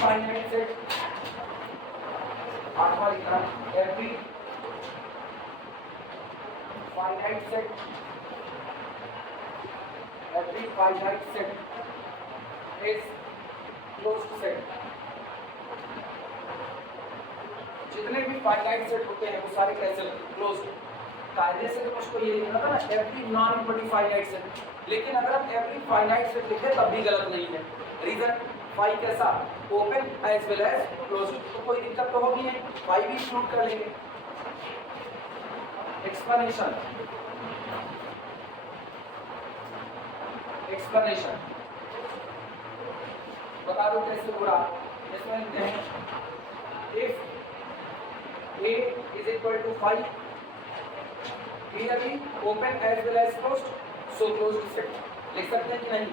Finite set, आठवां लिखना, every finite set, every finite set is closed set। जितने भी फाइनाइट सेट होते हैं वो सारे कैसे क्लोज्ड। कायदे से तो मुझको ये लिखना था ना every non important finite set, लेकिन अगर हम एवरी फाइनाइट सेट लिखे तब भी गलत नहीं है। रीजन फाई कैसा, open as well as closed, तो कोई दिक्कत तो होगी नहीं, फाई भी इंक्लूड कर लेंगे। एक्सप्लेनेशन, एक्सप्लेनेशन बता दो कैसे हो रहा। इसमें लिखते हैं if a is equal to 5 clearly open as well as closed, so closed set लिख सकते हैं कि नहीं,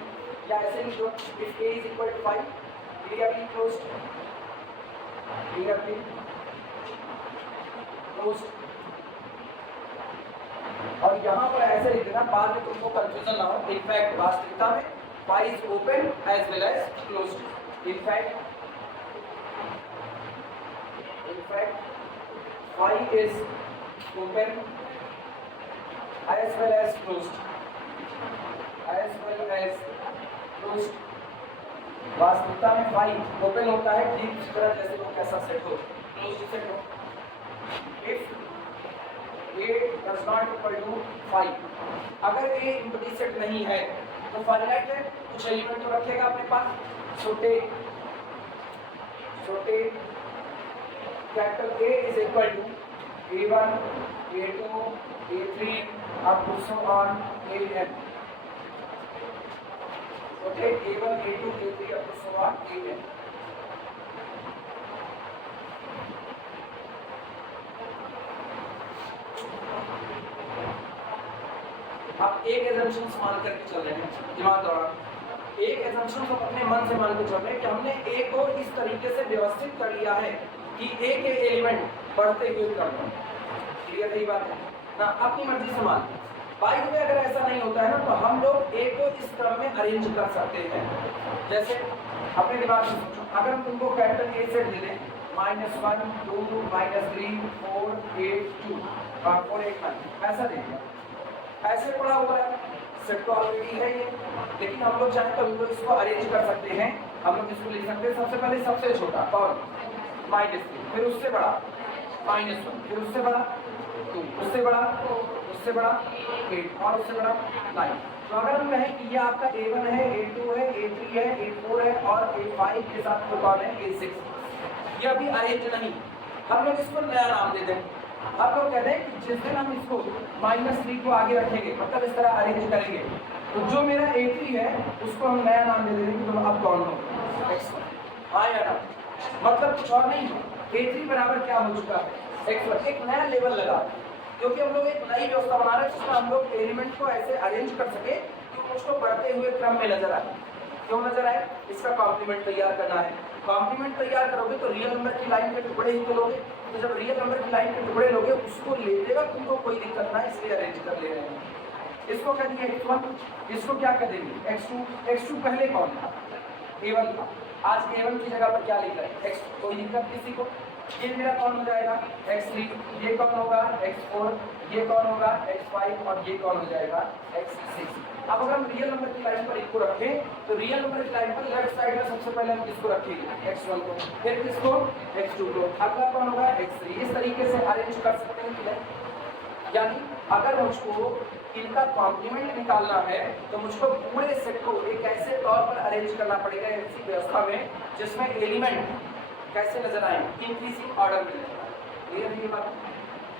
या ऐसे लिख दो if a is equal to 5 clearly closed, clearly closed। और यहाँ पर ऐसे लिख देना बाद में तुमको कंफ्यूजन ना हो। इनफैक्ट वास्तविकता में phi is open as well as closed. In fact phi is open as well as closed, as well as closed. वास्तविकता में फाई ओपन होता है ठीक इस तरह जैसे वो कैसा सेट हो, क्लोज्ड सेट हो। If a does not equal to 5, अगर a इम्पटी सेट नहीं है तो फाइनाइट है, कुछ एलिमेंट तो रखेगा अपने पास। So take capital A is equal to A1, A2, A3 up to so on AN। so take A1, A2, A3 up to so on AN। आप एक एजम्पशन मान करके चल रहे हैं दिमाग दौरान, एक एजम्पशन हम अपने मन से मान के चल रहे हैं कि हमने ए को इस तरीके से व्यवस्थित कर लिया है कि ए के एलिमेंट बढ़ते हुए क्रम में। क्लियर है ये बात है ना, अपनी मर्जी से मान। बाई द वे अगर ऐसा नहीं होता है ना तो हम लोग ए को इस क्रम में अरेंज कर सकते हैं। जैसे अपने दिमाग से सोचो, अगर हम तुमको कैपिटल ए सेट दे दें -1 2 -3 4 8 2 4 8 9 ऐसा दे दिया, ऐसे पड़ा हुआ है सेट तो ऑलरेडी है ये, लेकिन हम लोग चाहें तो हम लोग इसको अरेंज कर सकते हैं। हम लोग इसको लिख सकते हैं सबसे पहले सबसे छोटा कौन, -3, फिर उससे बड़ा -1, फिर उससे बड़ा 2, उससे बड़ा 8 और उससे बड़ा 9। तो अगर हम कहें कि ये आपका A1 है, A2 है, A3 है, A4 है और A5 के साथ तो कौन है A6, ये अभी अरेंज नहीं, हम लोग इसको नया नाम दे दें। अब लोग कहते हैं कि जिस दिन हम इसको -3 को आगे रखेंगे मतलब इस तरह अरेंज करेंगे तो जो मेरा A3 है उसको हम नया नाम दे देंगे कि तुम अब कौन हो, X1। हाँ या ना, मतलब कुछ और नहीं, A3 बराबर क्या हो चुका है X1, एक नया लेवल लगा, क्योंकि हम लोग एक नई व्यवस्था बना रहे हैं जिसमें हम लोग एलिमेंट को ऐसे अरेंज कर सके कि उसको बढ़ते हुए क्रम में नजर आए। क्यों नजर आए, इसका कॉम्प्लीमेंट तैयार करना है। कॉम्प्लीमेंट तैयार करोगे तो रियल नंबर की लाइन के टुकड़े ही तो लोगे, तो जब रियल नंबर की लाइन के टुकड़े लोगे उसको लेते वक्त तुमको कोई दिक्कत ना है, इसलिए अरेंज कर ले रहे हैं। इसको कह दिए X1, इसको क्या कर देंगे X2। X2 पहले कौन था, A1 था, आज A1 की जगह पर क्या लिख रहे हैं X2, कोई दिक्कत किसी को। ये मेरा कौन हो जाएगा X3, ये कौन होगा X4, ये कौन होगा X5 और ये कौन हो जाएगा X6। अब अगर हम रियल नंबर की लाइन पर इनको रखें तो रियल नंबर की लाइन पर लेफ्ट साइड में सबसे पहले हम किसको रखेंगे X1 को, फिर किसको X2 को, अगला कौन होगा X3। इस तरीके से अरेंज कर सकते हैं कि नहीं। यानी अगर मुझको इनका कॉम्प्लीमेंट निकालना है तो मुझको पूरे सेट को एक ऐसे तौर पर अरेंज करना पड़ेगा ऐसी व्यवस्था में जिसमें एलिमेंट कैसे नजर आए, इंक्रीजिंग ऑर्डर में नजर आए। क्लियर है ये बात।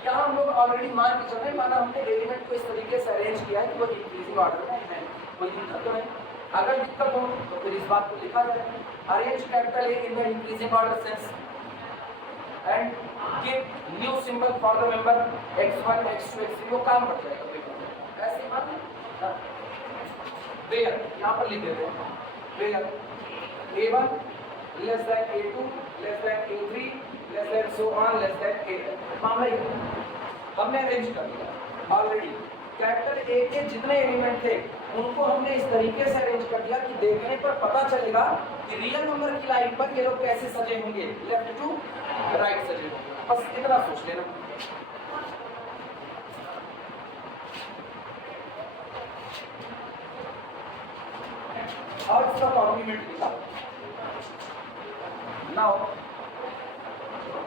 यहाँ हम लोग ऑलरेडी मान के चल रहे हैं, माना हमने एलिमेंट को इस तरीके से अरेंज किया है कि वो इंक्रीजिंग ऑर्डर में है, कोई दिक्कत तो नहीं। अगर दिक्कत हो तो फिर इस बात को लिखा जाए, arrange capital A in the increasing order sense and give new symbol for the member x1 x2 x3, वो काम बढ़ जाएगा। ऐसी बात है। वेयर यहाँ पर लिख देते हैं, where A1 less than A2 less than A3 less than so on less than AN। मामला ये हमने अरेंज कर दिया ऑलरेडी, कैपिटल A के जितने एलिमेंट थे उनको हमने इस तरीके से अरेंज कर दिया कि देखने पर पता चलेगा कि रियल नंबर की लाइन पर ये लोग कैसे सजे होंगे, लेफ्ट टू राइट सजे होंगे। बस इतना सोच लेना। और इसका कॉम्प्लीमेंट निकालो। Now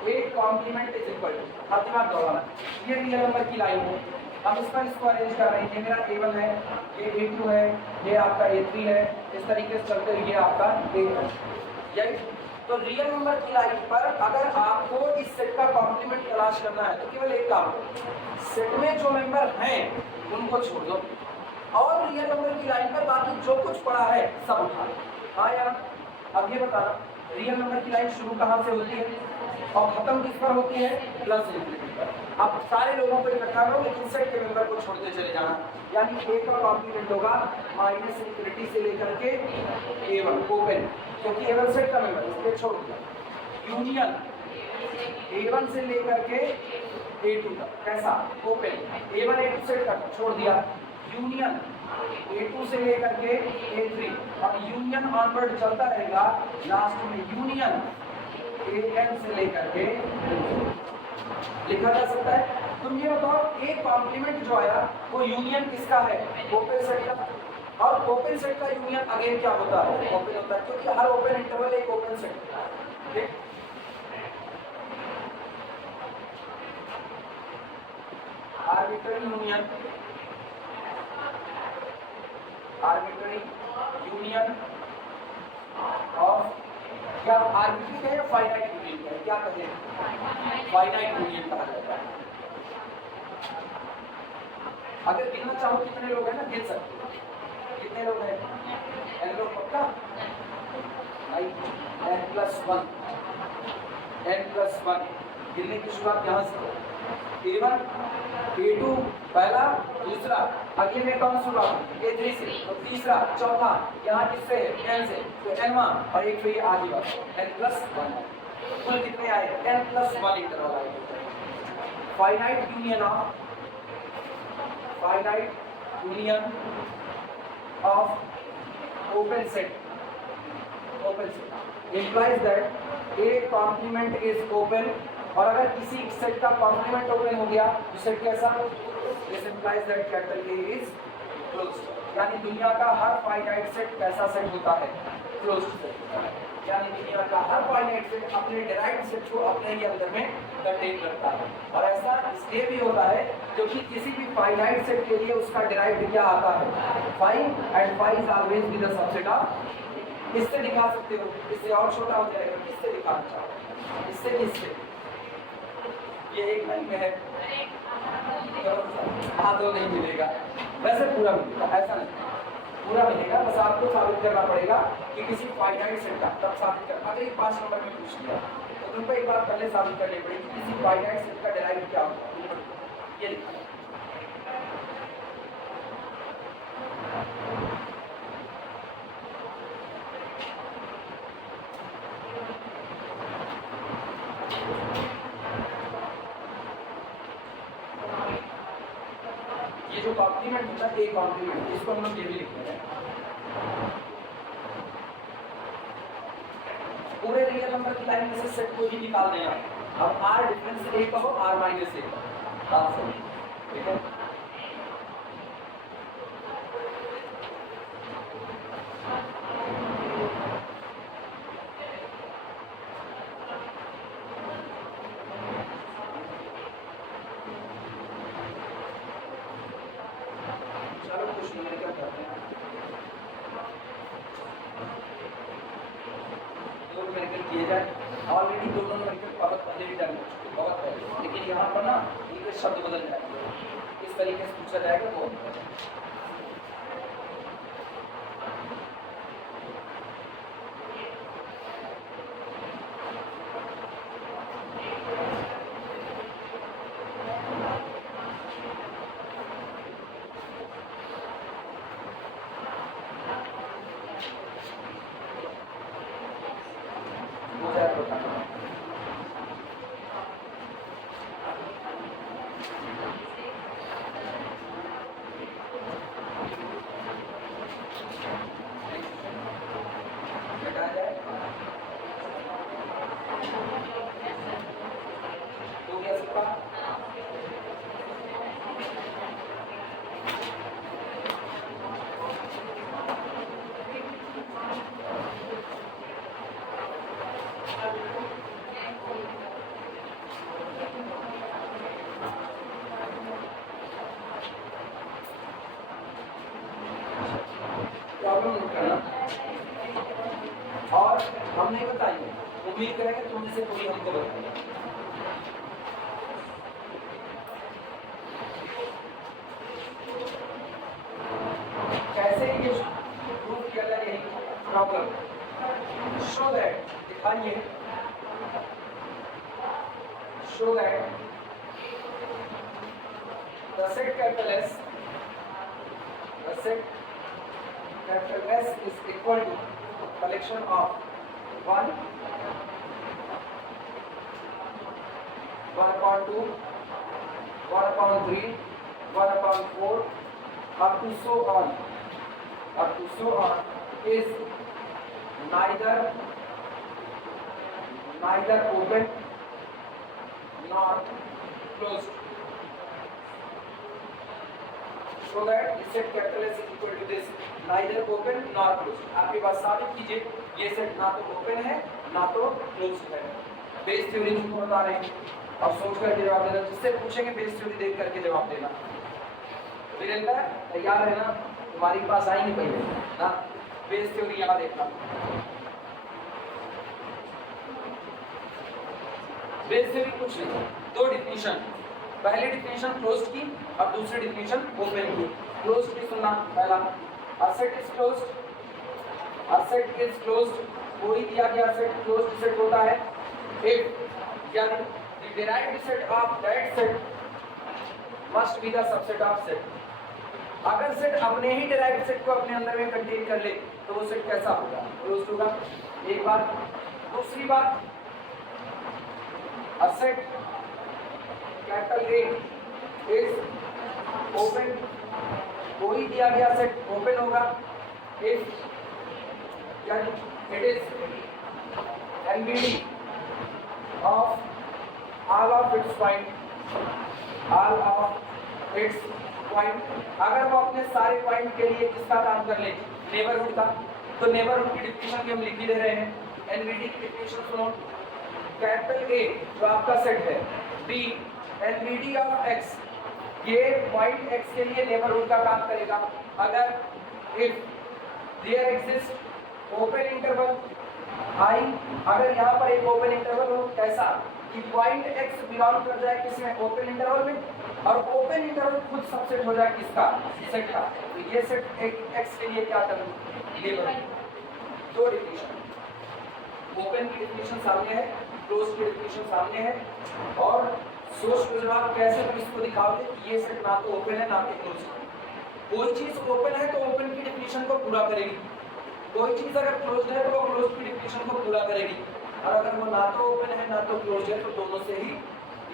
A complement is equal to, अब दिमाग दौड़ाना, ये रियल नंबर की लाइन है, हम इस पर इसको अरेंज कर रहे हैं। ये मेरा A1 है, ये A2 है, ये आपका A3 है, इस तरीके से चलते हुए ये आपका A है। यही तो रियल नंबर की लाइन पर अगर आपको इस सेट का कॉम्प्लीमेंट तलाश करना है तो केवल एक काम, सेट में जो मेंबर हैं उनको छोड़ दो और रियल नंबर की लाइन पर बाकी जो कुछ पड़ा है सब उठा लो। हाँ यार, अब ये बताना रियल नंबर की लाइन शुरू कहाँ से होती है और खत्म किस पर होती है, प्लस इन्फिनिटी पर। अब सारे लोगों को इकट्ठा करो लेकिन सेट के मेंबर को छोड़ते चले जाना, यानी ए का कॉम्प्लीमेंट होगा माइनस इन्फिनिटी से लेकर के A1 ओपन, क्योंकि A1 सेट का मेंबर इसलिए छोड़ दिया। यूनियन A1 से लेकर के A2 तक कैसा ओपन, A1 A2 सेट तक छोड़ दिया। यूनियन A2 से लेकर के A3, अब यूनियन ऑनवर्ड चलता रहेगा, लास्ट में यूनियन AN से लेकर के लिखा जा सकता है। तुम ये बताओ एक कॉम्प्लीमेंट जो आया वो यूनियन किसका है, ओपन सेट का, और ओपन सेट का यूनियन अगेन क्या होता है, ओपन होता है, क्योंकि हर ओपन इंटरवल एक ओपन सेट है। Arbitrary union, arbitrary union of, क्या आर्बिट्ररी है या फाइनाइट यूनियन है, क्या कहें, फाइनाइट यूनियन कहा जाता है। अगर गिनना चाहो कितने लोग हैं ना गिन सकते हो, कितने लोग हैं, n लोग पक्का, n+1, n+1 गिनने की शुरुआत यहाँ से, A1 A2 पहला, दूसरा, अगले में कौन शुरुआत, A3 से, तो तीसरा, चौथा, यहाँ किससे है, n से, तो n और एक फिर आगे बात n+1, कुल कितने आए, n+1 इंटरवल आए। Finite union of, finite union of open set, open set implies that a complement is open, और अगर किसी सेट का कॉम्प्लीमेंट ओपन हो गया तो सेट कैसा, this implies that capital A is closed, यानी दुनिया का हर फाइनाइट सेट कैसा सेट होता है, क्लोज्ड सेट, यानी दुनिया का हर फाइनाइट सेट अपने डिराइव्ड सेट को अपने ही अंदर में कंटेन करता है। और ऐसा इसलिए भी होता है क्योंकि किसी भी फाइनाइट सेट के लिए उसका डिराइव्ड क्या आता है, five, and five is always be the subset of, इससे दिखा सकते हो, इससे और छोटा हो जाएगा, किससे दिखाना चाहो, इससे किससे, ये एक लाइन में है, हाथों नहीं मिलेगा, वैसे पूरा मिलेगा, ऐसा नहीं पूरा मिलेगा, बस आपको साबित करना पड़ेगा कि किसी फाइनाइट सेट का, तब साबित कर, अगर ये 5 नंबर में पूछ लिया तो तुमको एक बार पहले साबित करनी पड़ेगी किसी फाइनाइट सेट का डिराइव क्या होगा, ये लिखा। ये जो कॉम्प्लीमेंट होता है, एक कॉम्प्लीमेंट, इसको हम लोग ये भी लिखते हैं, पूरे रियल नंबर की लाइन में से सेट को ही निकाल देना। अब r डिफरेंस a कहो, r माइनस a, ठीक है। ऑलरेडी दोनों न्यूमेरिकल बहुत पहले भी डन हो चुके, बहुत पहले, लेकिन यहाँ पर ना इनके शब्द बदल जाएंगे, इस तरीके से पूछा जाएगा वो। करना और हम नहीं बताएंगे, उम्मीद करेंगे तुम में से कोई हमको बताएगा। कैसे ये प्रूव किया जाए, यही प्रॉब्लम। शो दैट, दिखाइए, show that the set capital S, the set capital S is equal to collection of 1, 1/2, 1/3, 1/4 up to so on is neither open nor closed. So that set capital S is equal to this, neither open nor closed. आपके पास साबित कीजिए ये set ना तो open है ना तो closed है। बेस थ्योरी को बता रहे हैं, अब सोच करके जवाब देना, जिससे पूछेंगे बेस थ्योरी देख करके जवाब देना। वीरेंद्र तैयार है ना, तुम्हारी पास आएंगे पहले ना, बेस थ्योरी यहाँ देखना। बेस थ्योरी कुछ नहीं, दो डिफिनीशन, पहली डिफिनीशन क्लोज्ड की और दूसरी डिफिनीशन ओपन की। क्लोज्ड की सुनना, पहला asset is closed, asset is closed, कोई दिया गया सेट क्लोज्ड सेट होता है इफ यानी the derived set of that set must be the subset of set. अगर सेट अपने ही डिराइव्ड सेट को अपने अंदर में कंटेन कर ले तो वो सेट कैसा होगा, क्लोज्ड होगा। एक बात, दूसरी बात, asset capital A is open, कोई दिया गया सेट ओपन होगा if it is NBD of all of its point, अगर वो अपने सारे पॉइंट के लिए किसका काम कर ले, नेबरहुड का, तो नेबरहुड की डिफिनीशन भी हम लिख ही दे रहे हैं। NBD की डिफिनीशन सुनो, कैपिटल A जो आपका सेट है, B NBD ऑफ X, ये पॉइंट X के लिए नेबरहुड का काम करेगा अगर if there exist open interval I, अगर यहाँ पर एक ओपन इंटरवल हो, कैसा कि पॉइंट X बिलोंग कर जाए किसमें, ओपन इंटरवल में, और ओपन इंटरवल खुद सबसेट हो जाए किसका, सेट का। तो ये सेट एक X के लिए क्या करेंगे, नेबरहुड। दो डिफिनीशन, ओपन की डिफिनीशन सामने है, क्लोज की डिफिनीशन सामने है, और सोच के जवाब कैसे तुम इसको दिखाओगे कि ये सेट ना तो ओपन है ना तो क्लोज है। कोई चीज ओपन है तो ओपन की डिफिनीशन को पूरा करेगी, कोई चीज अगर क्लोज्ड है तो वो क्लोज की डिफिनीशन को पूरा करेगी, और अगर वो ना तो ओपन है ना तो क्लोज्ड है तो दोनों से ही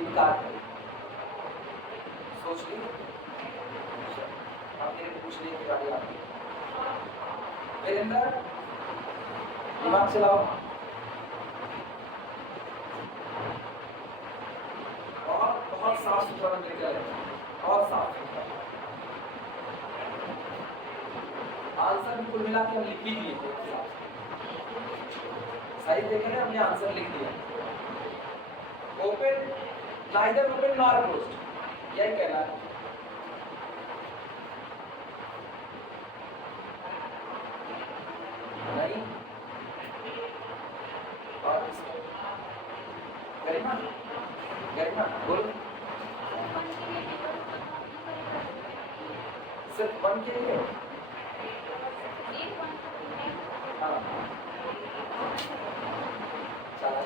इनकार करेगी। सोच ली, आप मेरे को पूछने की बारी आती है। वीरेंद्र दिमाग चलाओ, और बहुत साफ सुथरा लेकर आए, और साफ सुथरा आंसर भी कुल मिला के हम लिख ही दिए, साइज देखें ना, हमने आंसर लिख दिया। Open, neither open nor closed, यही कहना है। नहीं, और गरिमा बोलो, सिर्फ वन के लिए, हाँ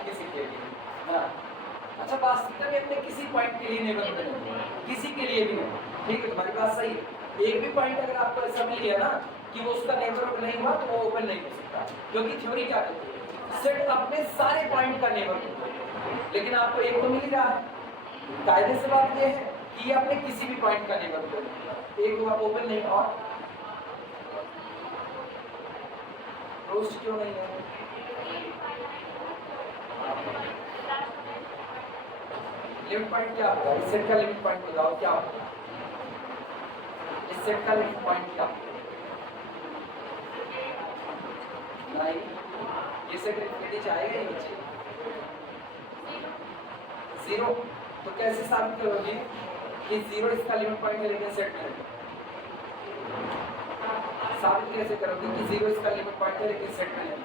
किसी के लिए, हाँ अच्छा, वास्तविकता में अपने किसी पॉइंट के लिए नहीं बनते, किसी के लिए भी नहीं, ठीक है, तुम्हारी बात सही है। एक भी पॉइंट अगर आपको ऐसा मिल गया ना कि वो उसका नेबरहुड नहीं हुआ तो वो ओपन नहीं हो सकता, क्योंकि थ्योरी क्या कहती है, सेट अपने सारे पॉइंट का नेबरहुड, लेकिन आपको एक तो मिल रहा है। कायदे से बात ये है कि ये अपने किसी भी पॉइंट का नेबरहुड, एक हुआ ओपन नहीं, और क्लोज्ड क्यों नहीं है? लिमिट पॉइंट क्या होगा, इस सेट का लिमिट पॉइंट बताओ क्या होगा, इस सेट का लिमिट पॉइंट क्या होगा? नहीं, ये सेट इनफिनिटी चाहेगा ही बच्चे, जीरो। तो कैसे साबित करोगे कि जीरो इसका लिमिट पॉइंट है लेकिन सेट में साबित कैसे करोगे कि जीरो इसका लिमिट पॉइंट है लेकिन सेट में नहीं?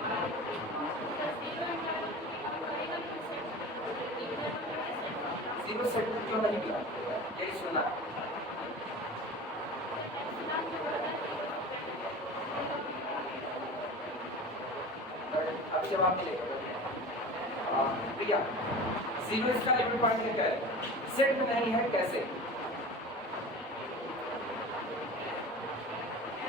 जीरो सेट में क्यों नहीं मिला, यही सुनना है। अभी जवाब मिलेगा। प्रिया, जीरो इसका लिमिट पॉइंट है क्या है, सेट में नहीं है, कैसे?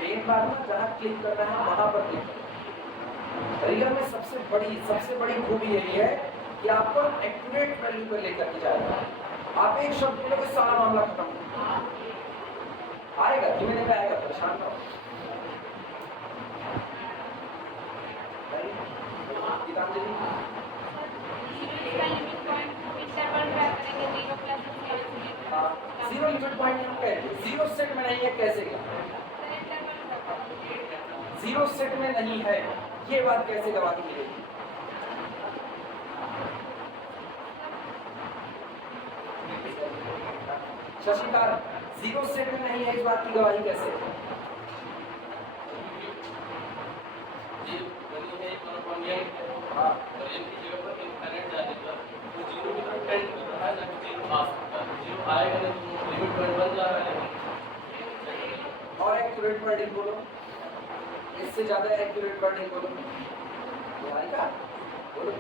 एक बार ना जहाँ क्लिक करना है वहां पर क्लिक करें। रियल में सबसे बड़ी खूबी यही है कि आपको एक्यूरेट वैल्यू पर लेकर के जाएगा। आप एक शब्द बोलोगे सारा मामला खत्म आएगा, धीमे धीमे आएगा, परेशान ना हो। गीतांजलि, जीरो लिमिट पॉइंट हम कहते हैं, जीरो सेट में नहीं है, कैसे क्या? जीरो सेट में नहीं है, ये बात कैसे गवाही मिलेगी? शशिकांत, जीरो सेट में नहीं है, इस बात की गवाही कैसे? और एक्यूरेट वर्डिंग बोलो, इससे ज्यादा एक्यूरेट वर्डिंग बोलो, बोलो।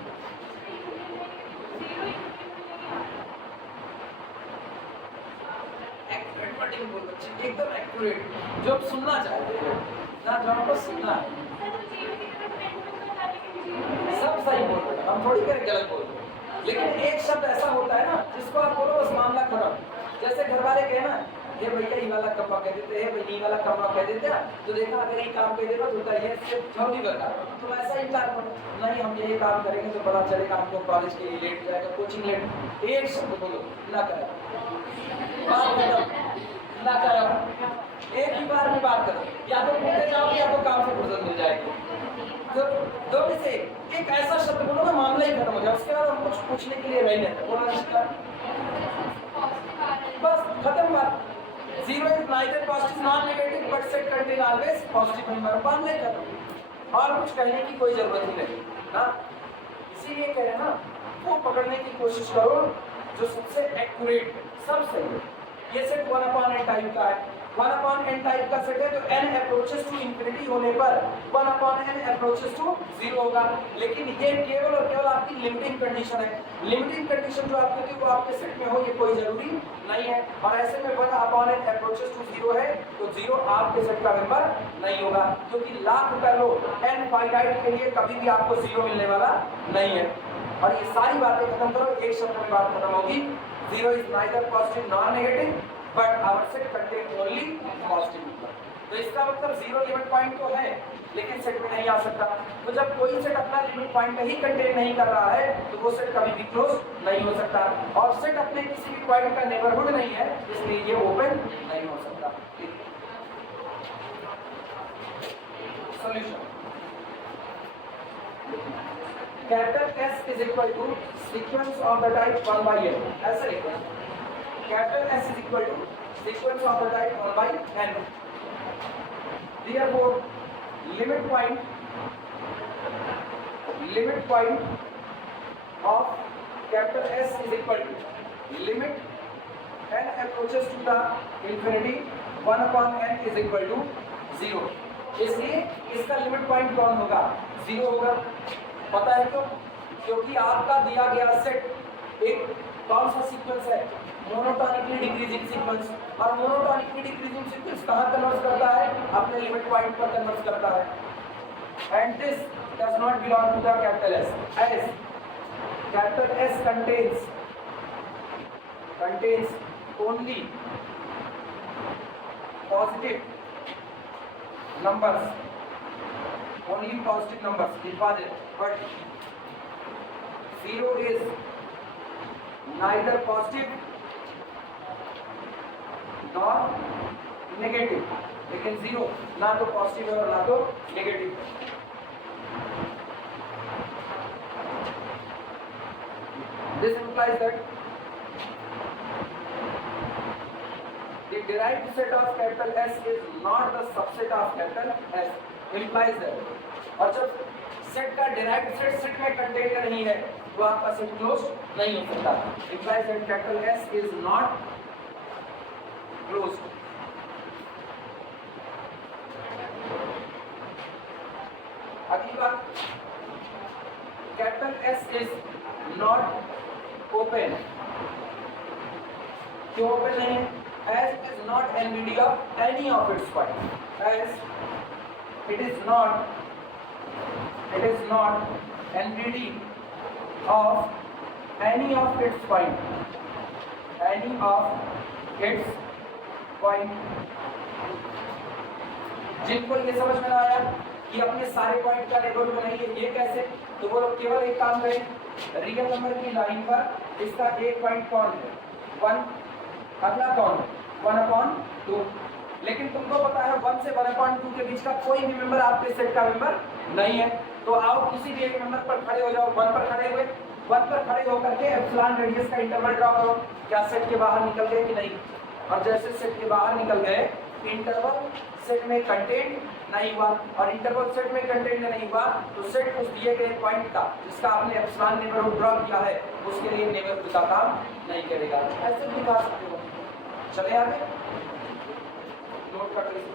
एक्यूरेट वर्डिंग बोलो, एकदम एक्यूरेट, जो आप सुनना चाहते हो ना, जो आपको सुनना है। सब सही बोल रहे, हम थोड़ी करें गलत बोल रहे, लेकिन एक शब्द ऐसा होता है ना जिसको आप बोलो बस मामला खत्म। जैसे घर वाले कहे ना, ये भैया ये वाला कम्मा कह देते हैं, भैया ये वाला कम्मा कह देते हैं, तो देखा अगर ये काम कह देगा तो होता है ये जॉब नहीं करता, तो ऐसा ही इनकार करो, नहीं हम ये काम करेंगे तो पता चलेगा हमको कॉलेज के लिए लेट जाएगा, कोचिंग लेट। एक शब्द बोलो, ना करो, बात खत्म, ना करो, एक ही बार में बात करो, या तो बोलते जाओ या तो काम से फुर्सत मिल जाएगी। तो दो में से एक ऐसा शब्द बोलो ना मामला ही खत्म हो जाए, उसके बाद हम कुछ पूछने के लिए रह नहीं बोला, बस खत्म बात। Zero is neither positive nor negative but set contain always positive number, मामला ही खत्म, और कुछ कहने की कोई जरूरत ही नहीं ना। इसीलिए कह रहे ना, वो पकड़ने की कोशिश करो जो सबसे एक्यूरेट, सब सही है। ये सेट 1/n टाइप का है, 1/n टाइप का सेट है, तो n अप्रोचेस टू इंफिनिटी होने पर 1/n अप्रोचेस टू 0 होगा। लेकिन ये केवल और केवल आपकी लिमिटिंग कंडीशन है। लिमिटिंग कंडीशन जो आपकी थी वो आपके सेट में हो, ये कोई जरूरी नहीं है। और ऐसे में 1/n अप्रोचेस टू 0 है, तो 0 आपके सेट का मेंबर नहीं होगा, क्योंकि लाख कर लो n फाइनाइट के लिए कभी भी आपको 0 मिलने वाला नहीं है। और ये सारी बातें खत्म करो, एक शब्द में बात खत्म होगी। Zero is neither positive nor negative, but our set contain only positive number. तो इसका मतलब जीरो लिमिट पॉइंट तो है, लेकिन सेट में नहीं आ सकता। तो जब कोई सेट अपना लिमिट पॉइंट ही कंटेन नहीं कर रहा है, तो वो सेट कभी भी क्लोज नहीं हो सकता। और सेट अपने किसी भी पॉइंट का नेबरहुड नहीं है, इसलिए ये ओपन नहीं हो सकता। Solution, capital S is equal to sequence of the type 1/n, ऐसे लिखो। Capital S is equal to sequence of the type 1/n. Therefore, limit point of capital S is equal to limit n approaches to the infinity 1/n is equal to 0. इसलिए इसका limit point कौन होगा? 0 होगा। पता है क्यों? क्योंकि आपका दिया गया सेट एक कौन सा सीक्वेंस है? Monotonically decreasing sequence. और मोनोटोनिकली डिक्रीजिंग सीक्वेंस कहाँ कन्वर्ट करता है? अपने लिमिट पॉइंट पर कन्वर्ट करता है। And this does not belong to the capital S, as capital S contains only positive numbers, deposit, but 0 is neither positive nor negative, लेकिन 0 ना तो पॉजिटिव है और ना तो नेगेटिव है। This implies that the derived set of capital S is not the subset of capital S implies that. और जब सेट का derived set सेट में कंटेन नहीं है तो आपका सेट क्लोज नहीं हो सकता. implies that capital S is not closed. अगली बात, capital S is not open. क्यों ओपन नहीं है? As it is not NVD of any of its points. As it is not NVD of any of its point. Any of its point. जिनको ये समझ में आया कि अपने सारे पॉइंट का नेबरहुड बनाइए, ये कैसे? तो वो लोग केवल एक काम करें, रियल नंबर की लाइन पर इसका एक पॉइंट कौन है? 1. अगला कौन है? 1/2. लेकिन तुमको पता है 1 से 1/2 के बीच का कोई भी मेंबर आपके सेट का मेंबर नहीं है. तो आओ किसी भी एक मेंबर पर खड़े हो जाओ. 1 पर खड़े हुए, 1 पर खड़े होकर के एप्सिलॉन रेडियस का इंटरवल ड्रॉ करो. क्या सेट के बाहर निकल गए कि नहीं? और जैसे सेट के बाहर निकल गए, इंटरवल सेट में कंटेंट नहीं हुआ, और इंटरवल सेट में कंटेंट नहीं हुआ तो सेट उस दिए गए पॉइंट का जिसका आपने एप्सिलॉन नेबरहुड ड्रॉ किया है उसके लिए नेबरहुड का काम नहीं करेगा. ऐसे भी दिखा सकते हो. चले आगे, नोट कर लीजिए.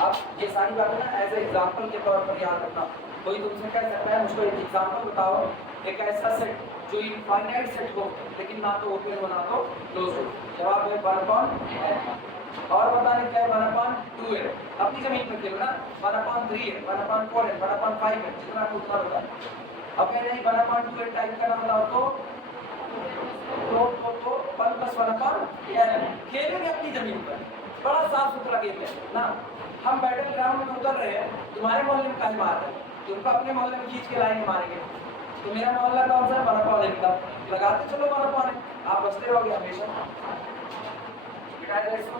अब ये सारी बातें ना एज एग्जांपल के तौर पर याद रखना. कोई तुमसे कह सकता है मुझको एक एग्जांपल बताओ, एक ऐसा सेट जो इनफाइनाइट सेट हो लेकिन ना तो ओपन हो ना तो क्लोज हो. जवाब है 1/n. और बताने क्या है? 1/2 है. अपनी जमीन पर खेलो ना. 1/3 है, 1/4 है, 1/5 है, जितना को उतना बता. अब मैं नहीं 1/2 है टाइप करना बताओ तो 1 + 1/n. खेलोगे अपनी जमीन पर, बड़ा साफ सुथरा गेम है ना. हम बैटल ग्राउंड में उतर रहे हैं, तुम्हारे मोहल्ले में काहे मार रहे हैं? तुमको अपने मोहल्ले में खींच के लाएंगे, मारेंगे. तो मेरा मोहल्ला कौन सा है? 1/n का. लगाते चलो 1/n. आप बचते रहोगे हमेशा. बिठाया जाए इसको.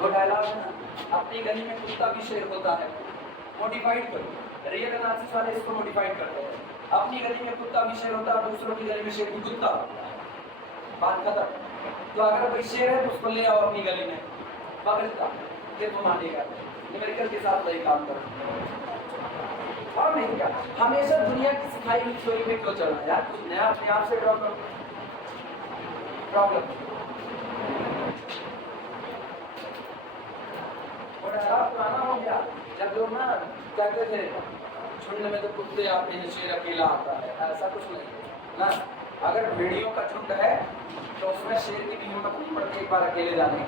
वो डायलॉग है ना, अपनी गली में कुत्ता भी शेर होता है. मॉडिफाइड करो. रियल एनालिसिस वाले इसको मॉडिफाइड करते हैं. अपनी गली में कुत्ता भी शेर होता है, दूसरों की गली में शेर भी कुत्ता. बात खत्म. तो अगर कोई शेर है तो उसको ले आओ अपनी गली में, पकड़ता ये तो मानेगा. न्यूमेरिकल के साथ वही काम करो. और नहीं क्या, हमेशा दुनिया की सिखाई हुई थ्योरी में क्यों चलना यार? कुछ नया अपने आप से ड्रॉ करो. प्रॉब्लम पुराना हो गया. जब लोग ना कहते थे झुंड में तो कुत्ते आते हैं, शेर अकेला आता है. ऐसा कुछ नहीं ना. अगर भेड़ियों का झुंड है तो उसमें शेर की भी हिम्मत नहीं पड़ती एक बार अकेले जाने.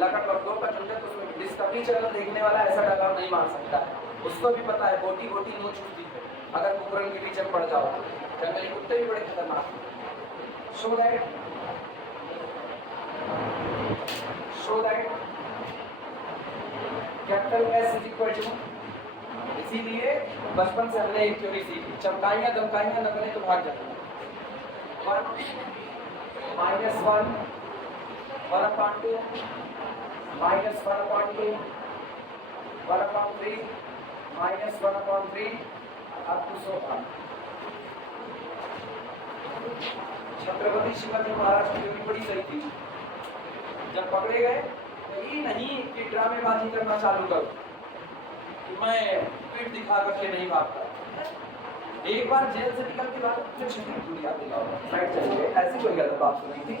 लकड़बग्घों का झुंड है तो उसमें डिस्कवरी चैनल देखने वाला ऐसा डायलॉग नहीं मान सकता है. उसको भी पता है बोटी बोटी नोच होती है. अगर कुकुरन के पीछे पड़ जाओ तो जंगली कुत्ते भी बड़े खतरनाक हैं. Show that capital S is equal to, इसीलिए बचपन से हमने एक थ्योरी सीखी, चमकाइयाँ धमकाइयाँ न बने तो भाग जाते. 1 - 1 1/2 -1/2 1/3 -1/3 up to so on. Chhatrapati Shivaji Maharaj की थ्योरी बड़ी सही थी. जब पकड़े गए ये नहीं कि ड्रामेबाजी करना चालू करो कि मैं पीठ दिखा करके नहीं भागता. एक बार जेल से निकल के बाद फिर छुट्टी पूरी याद दिलाओ, राइट चलिए. ऐसी कोई गलत बात नहीं थी.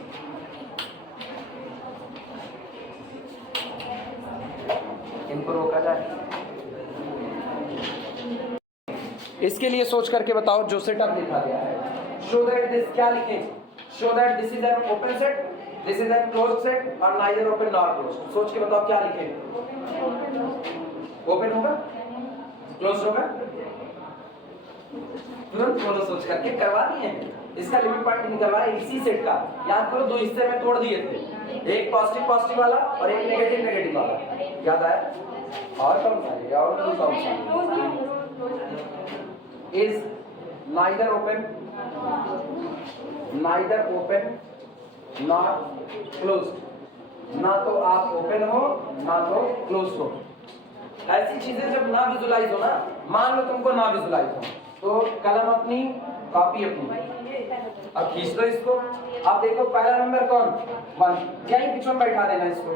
इनको रोका जाए. इसके लिए सोच करके बताओ जो सेटअप लिखा गया है. शो दैट दिस, क्या लिखें? Show that this is an open set, this is an closed set और नाइदर ओपन नॉर क्लोज्ड. सोच के बताओ क्या लिखें. ओपन होगा, क्लोज होगा. तुरंत बोलो सोच करके. करवा दिए. इसका लिमिट पॉइंट निकलवाया इसी सेट का. याद करो 2 हिस्से में तोड़ दिए थे, एक पॉजिटिव वाला और एक नेगेटिव वाला. याद आया? और कौन सा है और कौन सा is neither open not closed, ना तो आप ओपन हो ना तो क्लोज हो। ऐसी चीजें जब ना विजुलाइज हो ना, मान लो तुमको ना विजुलाइज हो तो कलम अपनी कॉपी अपनी, अब खींच दो इसको। अब देखो पहला नंबर कौन 1, यहीं बीच में बैठा देना इसको।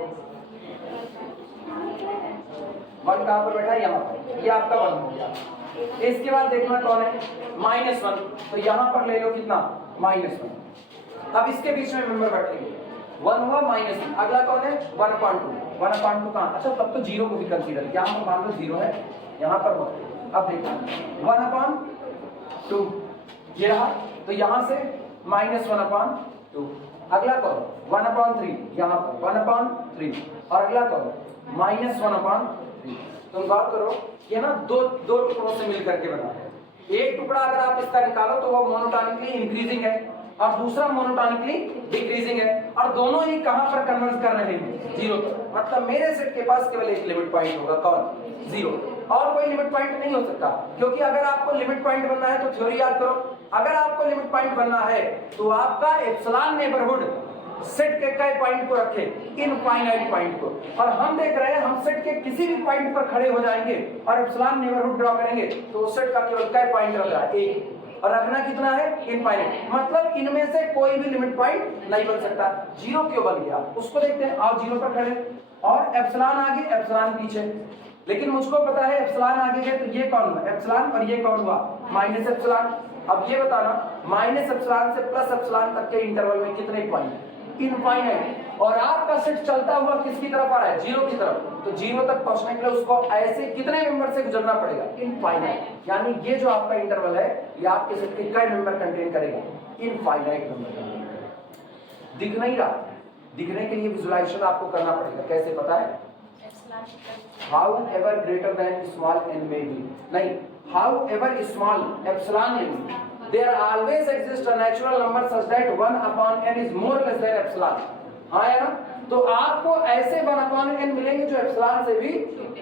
1 कहां पर बैठा है यहाँ पर, ये आपका 1 हो गया। इसके बाद देखना कौन है -1, तो यहाँ पर ले लो कितना -1। अब इसके बीच में नंबर बैठेंगे 1 हुआ -1, अगला कौन है 1/2 कहां, अच्छा तब तो 0 को भी कंसीडर किया, हम मान लो 0 है यहाँ पर हो। अब देखो 1/2 ये रहा, तो यहाँ से -1/2, अगला कौन 1/3, यहाँ पर 1/3 और अगला कौन -1/3। तुम बात करो ये ना दो टुकड़ों से मिलकर के बना है। एक टुकड़ा अगर आप इसका निकालो तो वो मोनोटोनिकली इंक्रीजिंग है और दूसरा मोनोटोनिकली डिक्रीजिंग है, और दोनों ही कहां पर कन्वर्ज कर रहे हैं 0 पर। मतलब मेरे सेट के पास केवल एक लिमिट पॉइंट होगा कौन 0, और कोई लिमिट पॉइंट नहीं हो सकता। क्योंकि अगर आपको लिमिट पॉइंट बनना है तो थ्योरी याद करो, अगर आपको लिमिट पॉइंट बनना है तो आपका एप्सिलॉन नेबरहुड सेट के कई पॉइंट को रखे, इनफाइनाइट पॉइंट को, और हम देख रहे हैं हम सेट के किसी भी पॉइंट पर खड़े हो जाएंगे और एप्सिलॉन नेबरहुड ड्रॉ करेंगे तो सेट का केवल कई पॉइंट रख रहा है एक, और रखना कितना है इनफाइनाइट। मतलब इनमें से कोई भी लिमिट पॉइंट नहीं बन सकता। 0 क्यों बन गया उसको देखते हैं। आप 0 पर खड़े और एप्सिलॉन आगे एप्सिलॉन पीछे, लेकिन मुझको पता है एप्सिलॉन आगे है तो ये कौन हुआ एप्सिलॉन और ये कौन हुआ माइनस एप्सिलॉन। अब ये बताना माइनस एप्सिलॉन से प्लस एप्सिलॉन तक के इंटरवल में कितने पॉइंट इनफाइनाइट, और आपका सेट चलता हुआ किसकी तरफ आ रहा है 0 की तरफ, तो 0 तक पहुंचने के लिए उसको ऐसे कितने मेंबर से गुजरना पड़ेगा इनफाइनाइट। यानी ये जो आपका इंटरवल है ये आपके सेट के कई मेंबर कंटेन करेगा इनफाइनाइट नंबर। दिख नहीं रहा, दिखने के लिए विजुलाइजेशन आपको करना पड़ेगा। कैसे पता है however greater than small n may be, नहीं however small epsilon may be, there always exists a natural number such that 1/n is more or less than epsilon। हाँ है ना, तो आपको ऐसे 1/n मिलेंगे जो एप्सिलॉन से भी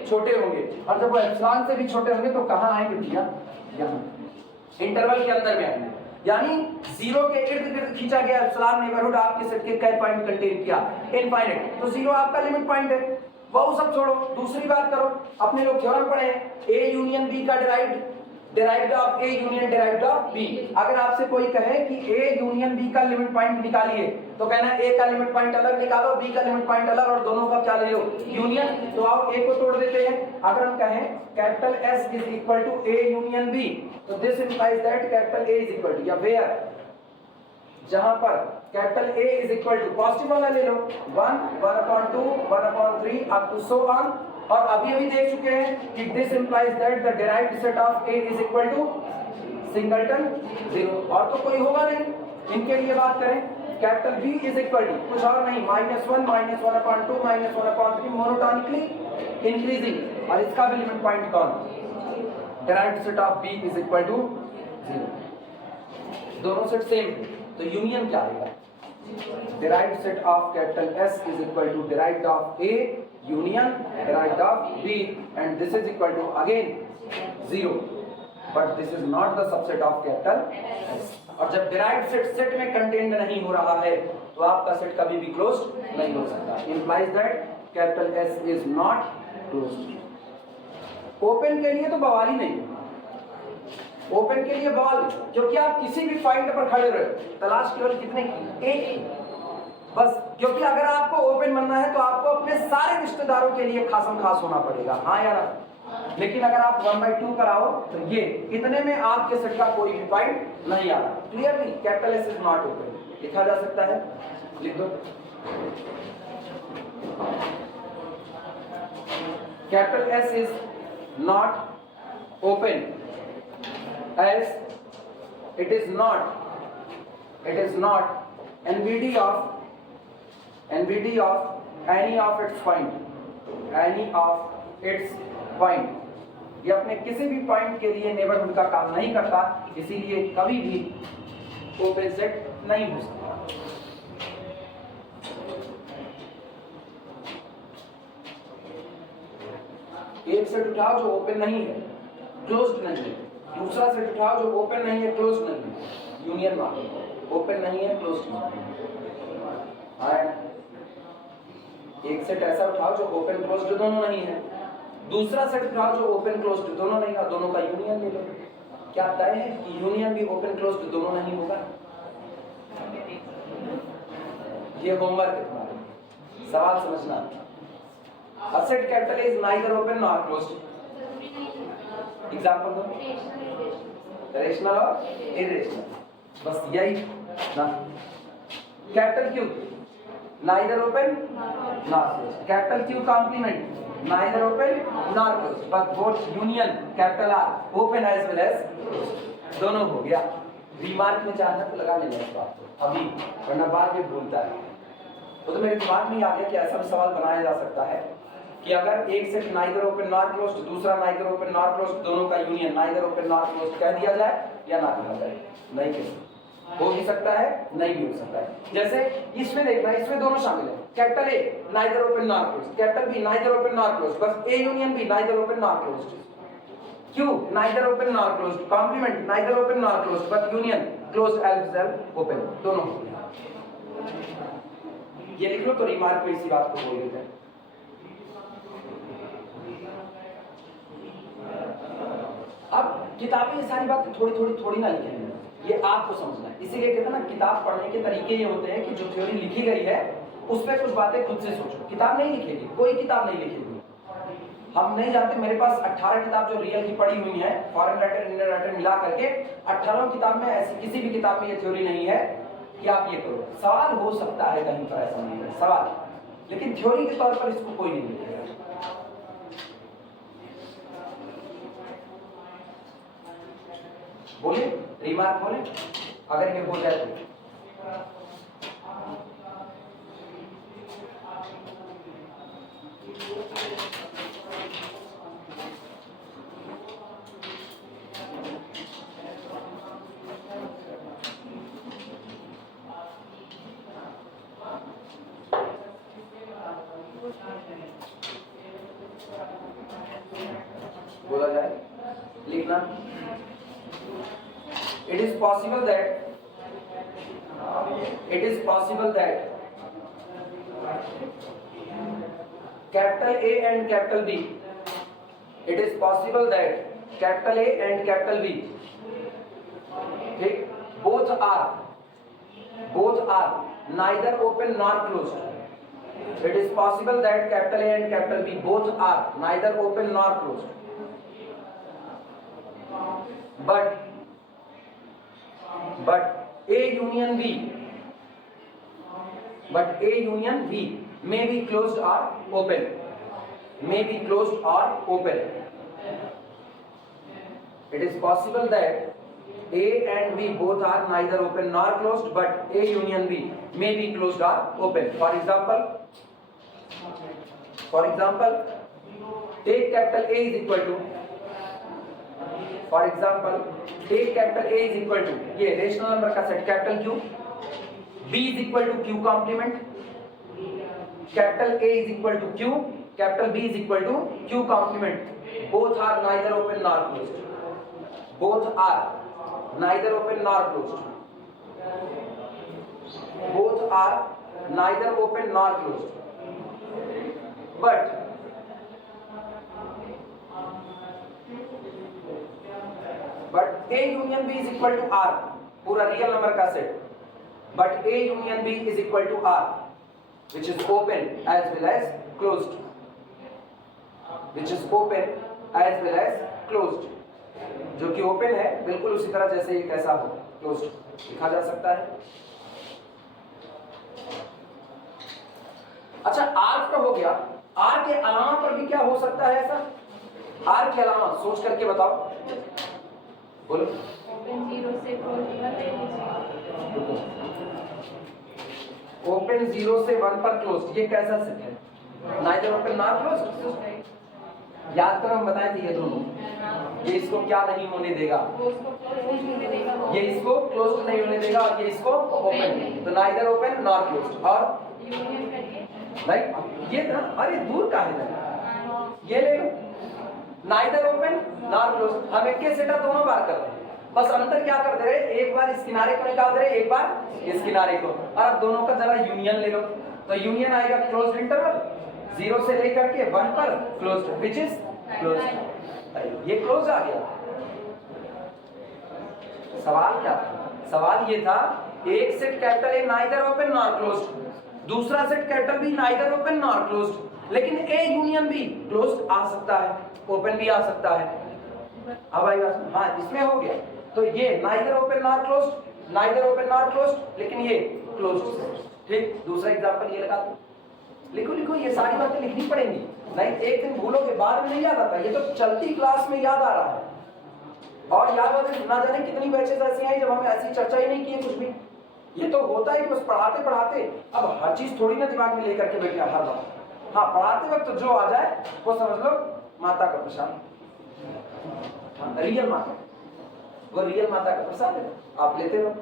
छोटे होंगे, और जब वो एप्सिलॉन से भी छोटे होंगे तो कहाँ आएंगे भैया यहाँ इंटरवल के अंदर में आएंगे। यानी 0 के इर्द गिर्द खींचा गया एप्सिलॉन नेबरहुड आपके सेट के कई पॉइंट कंटेन किया इनफाइनाइट, तो 0 आपका लिमिट पॉइंट है। वो सब छोड़ो, दूसरी बात करो। अपने लोग थ्योरम पढ़े A यूनियन B का derived of A union derived of B। अगर आपसे कोई कहे कि A यूनियन B का लिमिट पॉइंट निकालिए तो कहना A का लिमिट पॉइंट अलग निकालो, B का लिमिट पॉइंट अलग, और दोनों का क्या ले लो यूनियन। तो आओ A को तोड़ देते हैं। अगर हम कहें capital S is equal to A union B, तो this implies that capital A is equal to, या वेयर जहां पर capital A is equal to positive वाला ले लो 1, 1/2, 1/3 अप टू सो ऑन, और अभी देख चुके हैं कि this implies that the derived set of A is equal to singleton 0, और तो कोई होगा नहीं। इनके लिए बात करें capital B is equal to कुछ और नहीं -1, -1/2, -1/3 मोनोटोनिकली इंक्रीजिंग, और इसका भी लिमिट पॉइंट कौन derived set of B is equal to 0। दोनों सेट सेम, तो यूनियन क्या आएगा derived set of capital S is equal to derived of A union derived of B, and this is equal to again 0, but this is not the subset of capital S। और जब derived set set में contained नहीं हो रहा है तो आपका set कभी भी क्लोज्ड नहीं हो सकता। Implies that capital S is not closed. Open के लिए तो बवाल ही नहीं, ओपन के लिए बॉल, क्योंकि आप किसी भी पॉइंट पर खड़े रहे, तलाश केवल कितने की एक ही बस। क्योंकि अगर आपको ओपन बनना है तो आपको अपने सारे रिश्तेदारों के लिए खासम खास होना पड़ेगा। हाँ यार, लेकिन अगर आप 1/2 कराओ तो ये इतने में आपके सेट का कोई भी पॉइंट नहीं आ रहा। Clearly capital S is not open लिखा जा सकता है, लिख दो capital S is not open as it is not NVD of any of its point, ये अपने किसी भी पॉइंट के लिए नेबरहुड का काम नहीं करता, इसीलिए कभी भी ओपन सेट नहीं हो सकता। एक सेट उठाओ जो ओपन नहीं है, क्लोज्ड नहीं है, दूसरा सेट उठाओ जो ओपन नहीं है, क्लोज्ड नहीं है, यूनियन मानो, ओपन नहीं है, क्लोज्ड नहीं है। एक सेट ऐसा उठाओ जो ओपन क्लोज्ड दोनों नहीं है, दूसरा सेट उठाओ जो ओपन क्लोज्ड दोनों नहीं है, दोनों का यूनियन ले लो। क्या तय है कि यूनियन भी ओपन क्लोज्ड दोनों नहीं होगा? ये होमवर्क है तुम्हारा, सवाल समझना। A set capital A is neither open nor closed. Example दो। रेशनल और इरेशनल, बस यही ना। Capital Q neither open nor closed. Capital Q complement neither open nor closed, but both union capital R open as well as closed, दोनों हो गया। Remark में चाहना तो लगा लेना इस बात को अभी, वरना बाद में भूलता है। तो मेरे दिमाग में आ गया कि ऐसा भी सवाल बनाया जा सकता है कि अगर एक set neither open nor closed, दूसरा नाइदर ओपन नॉर क्लोज्ड, दोनों का union neither open nor closed कह दिया जाए या ना कहा जाए? नहीं कह सकते, हो भी सकता है, नहीं भी हो सकता है। जैसे इसमें देखना, इसमें दोनों शामिल है, capital A neither open nor closed, capital B neither open nor closed, बस A union B neither open nor closed, Q neither open nor closed, complement neither open nor closed, but union closed as well open, दोनों। ये लिख लो तो remark में इसी बात को बोल देते हैं। अब किताबें ये सारी बातें थोड़ी ना लिखेंगे, ये आपको समझना है। इसीलिए कहते हैं ना, किताब पढ़ने के तरीके ये होते हैं कि जो थ्योरी लिखी गई है उस पर कुछ बातें खुद से सोचो। किताब नहीं लिखेगी, कोई किताब नहीं लिखेगी। हम नहीं जानते, मेरे पास 18 किताब जो रियल की पढ़ी हुई है, फॉरेन राइटर इंडियन राइटर मिला करके 18 किताब में ऐसी किसी भी किताब में ये थ्योरी नहीं है कि आप ये करो। सवाल हो सकता है कहीं पर, ऐसा नहीं है सवाल, लेकिन थ्योरी के तौर पर इसको कोई नहीं लिखेगा। बोले रिमार्क बोले, अगर ये हो जाए तो। बोला जाए, लिखना। It is possible that capital A and capital B, it is possible that capital A and capital B, okay, both are neither open nor closed. It is possible that capital A and capital B both are neither open nor closed, but A union B may be closed or open. It is possible that A and B both are neither open nor closed, but A union B may be closed or open. For example, take capital A is equal to, ये rational number का set capital Q, B is equal to Q complement, capital A is equal to Q, capital B is equal to Q complement. Both are neither open nor closed. Both are neither open nor closed. But A union B is equal to R, पूरा real number का set, but A union B is equal to R, which is open as well as closed. जो कि open है बिल्कुल उसी तरह जैसे ये कैसा हो, क्लोज्ड लिखा जा सकता है। अच्छा, R पर हो गया, R के अलावा पर भी क्या हो सकता है ऐसा? R के अलावा सोच करके बताओ, बोलो। ओपन 0 से 1 पर क्लोज्ड, ये कैसा सेट है? Neither open nor closed. याद करो, हम बताए थे ये दोनों, ये इसको क्या नहीं होने देगा, ये इसको क्लोज्ड नहीं होने देगा, और ये इसको ओपन, तो नाइदर ओपन नॉर क्लोज्ड। और नहीं ये ना, अरे दूर का है, ये ले लो, नाइदर ओपन नॉर क्लोज। हम एक के सेटा दोनों बार कर रहे हैं, बस अंतर क्या कर दे रहे हैं, एक बार इस किनारे को निकाल दे रहे हैं, एक बार इस किनारे को, और अब दोनों का जरा यूनियन ले लो। तो यूनियन आएगा क्लोज्ड इंटरवल 0 से लेकर के 1 पर क्लोज्ड, विच इज क्लोज्ड। ये क्लोज आ गया। सवाल क्या था? सवाल ये था एक set capital A neither open nor closed, दूसरा set capital B neither open nor closed, लेकिन ए यूनियन बी क्लोज्ड आ सकता है, ओपन भी आ सकता है। अब आई बात, हाँ इसमें हो गया। तो ये neither open nor closed, neither open nor closed, लेकिन ये क्लोज्ड। ठीक, दूसरा एग्जांपल ये लगा दो, लिखो लिखो, ये सारी बातें लिखनी पड़ेंगी, नहीं एक दिन भूलोगे, बाद में नहीं याद आता। ये तो चलती क्लास में याद आ रहा है। और याद आते ना जाने कितनी बैचेस ऐसी हैं जब हमने ऐसी चर्चा ही नहीं की है कुछ भी। ये तो होता है कि बस पढ़ाते पढ़ाते, अब हर चीज थोड़ी ना दिमाग में लेकर के बैठे हर वक्त। हाँ, पढ़ाते वक्त तो जो आ जाए वो समझ लो माता का प्रसाद, रियल माता, वो रियल माता का प्रसाद है, आप लेते रहो।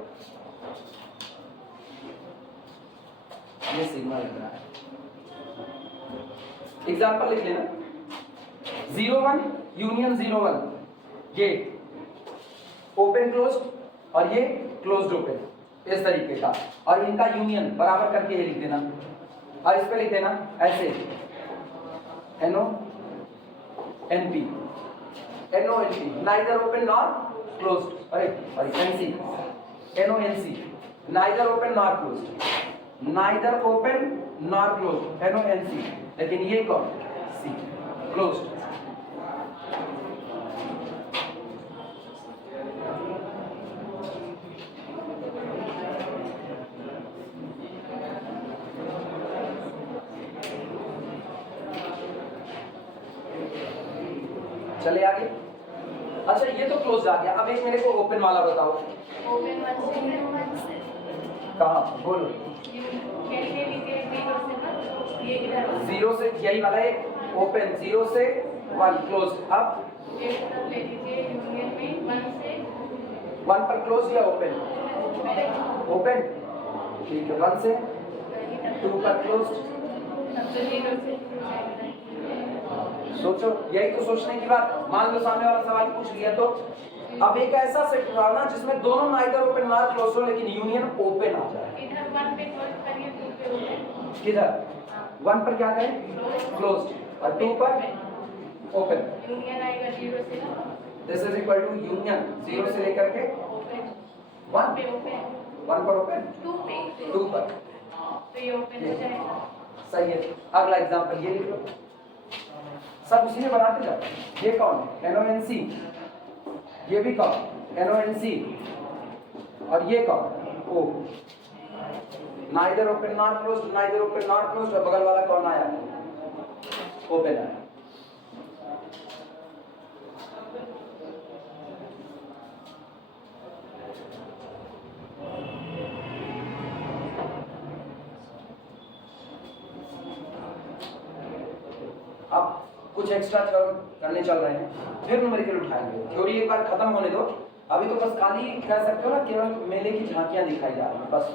ये सिग्मा लग रहा है, एग्जाम्पल लिख लेना। 0 1 यूनियन 0 1, ये ओपन क्लोज्ड और ये क्लोज्ड ओपन, इस तरीके का, और इनका यूनियन बराबर करके ये लिख देना, और इस पे लिख देना ऐसे NO NP, NO NP, neither open nor closed, अरे NC, NO NC, neither open nor closed, neither open nor closed, NO NC, लेकिन ये कौन, C, क्लोज्ड। चले आगे। अच्छा ये तो क्लोज आ गया, अब एक मेरे को ओपन वाला बताओ। ओपन 1 से कहाँ बोलो, 0 से यही वाला है, ओपन 0 से 1 क्लोज। अब ले लीजिए यूनियन में 1 से 1 पर क्लोज या ओपन, ओपन, ठीक है, 1 से 2 पर क्लोज। सोचो, यही तो सोचने की बात। मान लो सामने वाला सवाल पूछ लिया, तो अब एक ऐसा सेट बनाना जिसमें दोनों नाइदर ओपन नॉर क्लोज हो, लेकिन यूनियन ओपन आ जाए। इधर 1 पे क्लोज करिए, 2 पे ओपन। किधर 1 पर क्या करें, क्लोज, और 2 पर ओपन। यूनियन आएगा 0 से, this is equal to union 0 से लेकर के ओपन 1 पे ओपन, 1 पर ओपन, 2 पर, तो ये ओपन हो जाएगा। सही है। अगला एग्जांपल ये लिख लो, सब उसी में बनाते जाओ। ये कौन है, NONC, ये भी कौन, NONC, और ये कौन, O, neither open nor closed, neither open nor closed, और बगल वाला कौन आया, ओपन आया। अब कुछ एक्स्ट्रा थ्योरम करने चल रहे हैं, फिर न्यूमेरिकल उठाएंगे। थ्योरी एक बार खत्म होने दो, अभी तो बस खाली कह सकते हो ना, केवल मेले की झांकियां दिखाई जा रही हैं बस।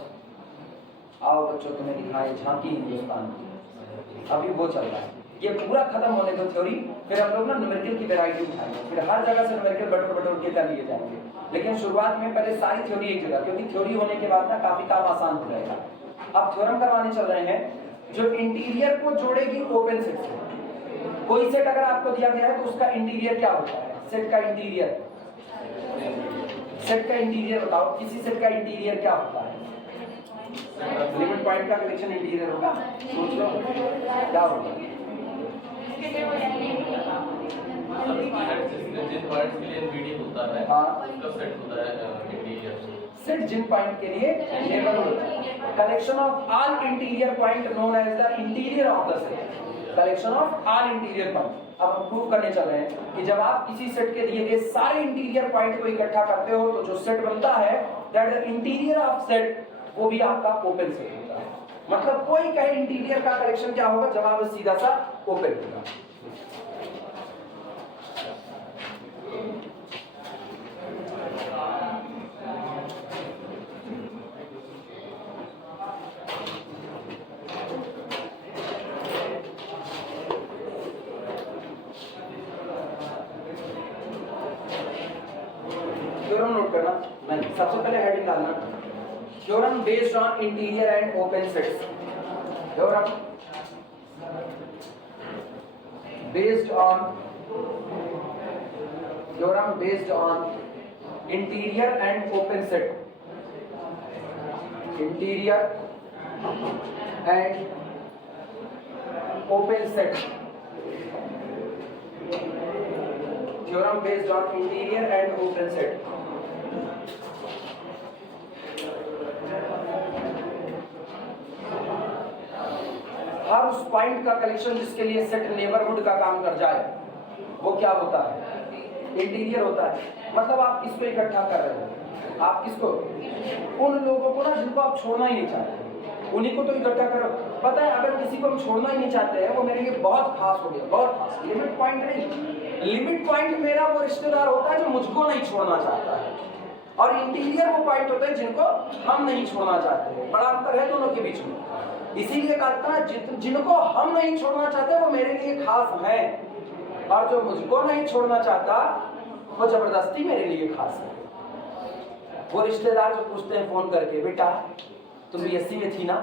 आओ बच्चों तुम्हें दिखाएं झांकी हिंदुस्तान की, अभी वो चल रहा है। ये पूरा खत्म होने दो थ्योरी, फिर हम लोग ना न्यूमेरिकल की वैरायटी उठाएंगे, फिर हर जगह से न्यूमेरिकल बटोर बटोर के कर लिए जाएंगे। लेकिन शुरुआत में पहले सारी थ्योरी एक जगह, क्योंकि थ्योरी होने के बाद ना काफी काम आसान हो जाएगा। अब थ्योरम करवाने चल रहे हैं जो इंटीरियर को जोड़ेगी ओपन सेट से। कोई सेट अगर आपको दिया गया है तो उसका इंटीरियर क्या होता है, सेट का इंटीरियर, सेट का इंटीरियर बताओ, किसी सेट का इंटीरियर क्या होता है, लिमिट पॉइंट का कलेक्शन इंटीरियर होगा, सोच लो क्या होगा। जिन पॉइंट्स के लिए मीडियम होता है, हाँ, उसका सेट होता है इंटीरियर। सेट जिन पॉइंट के लिए neighbourhood, collection of all interior point known as the interior of the set, collection of all interior point. अब हम प्रूव करने चल रहे हैं कि जब आप किसी सेट के दिए गए सारे इंटीरियर पॉइंट को इकट्ठा करते हो तो जो सेट बनता है that the interior of set, वो भी आपका ओपन सेट होता है। मतलब कोई कहे इंटीरियर का कलेक्शन क्या होगा, जवाब सीधा सा ओपन होगा। थ्योरम नोट करना, नहीं सबसे पहले हेडिंग डालना, theorem based on interior and open sets, theorem based on interior and open set, interior and open set, theorem based on interior and open set. हर उस पॉइंट का कलेक्शन जिसके लिए सेट नेबरहुड का काम कर जाए वो क्या होता है? इंटीरियर होता है। मतलब आप किसको इकट्ठा कर रहे हो? आप किसको? उन लोगों को ना जिनको आप छोड़ना ही नहीं चाहते, उन्हीं को तो इकट्ठा करो। पता है अगर किसी को हम छोड़ना ही नहीं चाहते हैं वो मेरे लिए बहुत खास हो गया, बहुत खास। लिमिट पॉइंट नहीं, लिमिट पॉइंट मेरा वो रिश्तेदार होता है जो मुझको नहीं छोड़ना चाहता है, और इंटीरियर वो पॉइंट होते हैं जिनको हम नहीं छोड़ना चाहते हैं। बड़ा अंतर है दोनों के बीच में। इसीलिए कहता है जिनको हम नहीं छोड़ना चाहते वो मेरे लिए खास है, और जो मुझको नहीं छोड़ना चाहता वो जबरदस्ती मेरे लिए खास है। वो रिश्तेदार जो पूछते हैं फोन करके, बेटा तुम बीएससी में थी ना,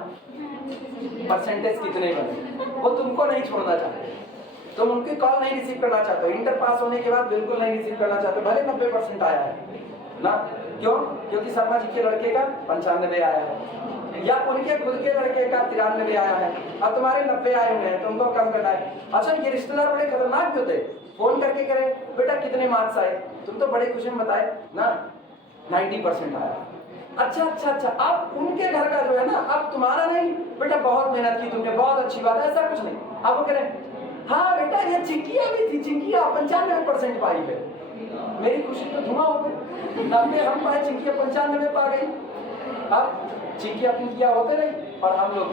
परसेंटेज कितने बने, वो तुमको नहीं छोड़ना चाहते, तुम उनकी कॉल नहीं रिसीव करना चाहते हो। इंटर पास होने के बाद बिल्कुल नहीं रिसीव करना चाहते, भले 90% आया है ना। क्यों? क्योंकि शर्मा जी के लड़के का 95 आया है, या उनके खुद के लड़के का 93 आया है, अब तुम्हारे 90 आए हुए हैं, तुमको कम करना है। अच्छा ये रिश्तेदार बड़े खतरनाक भी होते, फोन करके कह रहे बेटा कितने मार्क्स आए, तुम तो बड़े खुशी में बताए ना 90% आया। अच्छा अच्छा अच्छा, अब उनके घर का जो है ना, अब तुम्हारा नहीं, बेटा बहुत मेहनत की तुमने, बहुत अच्छी बात है, ऐसा कुछ नहीं। अब वो कह रहे हाँ बेटा ये चिंकिया भी थी, चिंकिया 95% पाई है। मेरी खुशी तो धुआं हो गई, 90 हम पाए, चिंकिया 95 पा गई। अब चिंकिया पिंकिया होते रही और हम लोग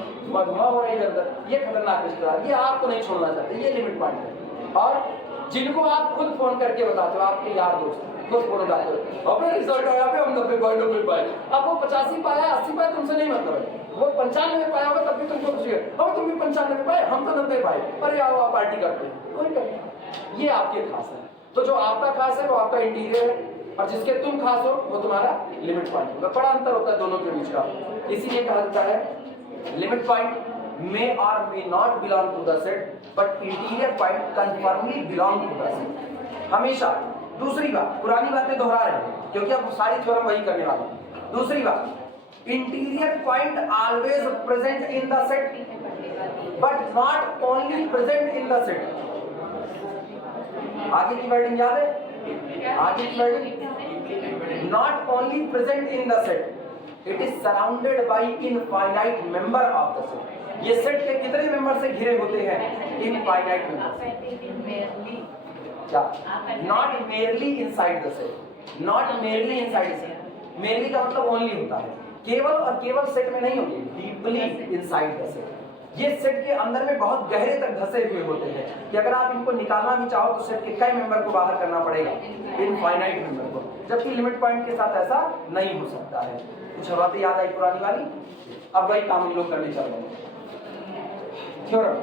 धुआं हो रहे इधर उधर। ये खतरनाक रिश्तेदार, ये आपको नहीं छोड़ना चाहते, ये लिमिट पॉइंट है। और जिनको आप खुद फोन करके बताते हो, आपके यार दोस्त खुद फोन उठाते हो, अबे रिजल्ट आया पे हम 90 पाए, अब वो 85 पाया 80 पाए तुमसे नहीं मतलब है, वो 95 पाया होगा तब भी तुमको खुशी है, अब तुम भी 95 पाए हम तो 90 पाए, अरे आओ आप पार्टी करते हैं, कोई करते। ये आपके खास है। तो जो आपका खास है वो आपका इंटीरियर है, और जिसके तुम खास हो वो तुम्हारा लिमिट पॉइंट होगा। बड़ा अंतर होता है दोनों के बीच का। इसीलिए कहा जाता है limit point may or may not belong to the set, but interior point confirmly belong to the set। हमेशा। दूसरी बात, पुरानी बातें दोहरा रहे हैं क्योंकि अब सारी थ्योरम वही करने वाले हैं। दूसरी बात, interior point always present in the set but not only present in the set. आगे की वर्डिंग याद है? आगे की wording, not only present in the set, it is surrounded by infinite member of the set. ये set के कितने member से घिरे होते हैं? Infinite member. क्या? Not merely inside the set, not merely inside the set. Merely का मतलब ओनली होता है, केवल और केवल सेट में नहीं होती, डीपली इनसाइड द सेट। ये सेट के अंदर में बहुत गहरे तक धसे हुए होते हैं कि अगर आप इनको निकालना भी चाहो तो सेट के कई मेंबर को बाहर करना पड़ेगा, इनफाइनाइट मेंबर को, जबकि लिमिट पॉइंट के साथ ऐसा नहीं हो सकता है। कुछ बातें याद आई पुरानी वाली? अब वही काम हम लोग करने चल रहे हैं। थ्योरम,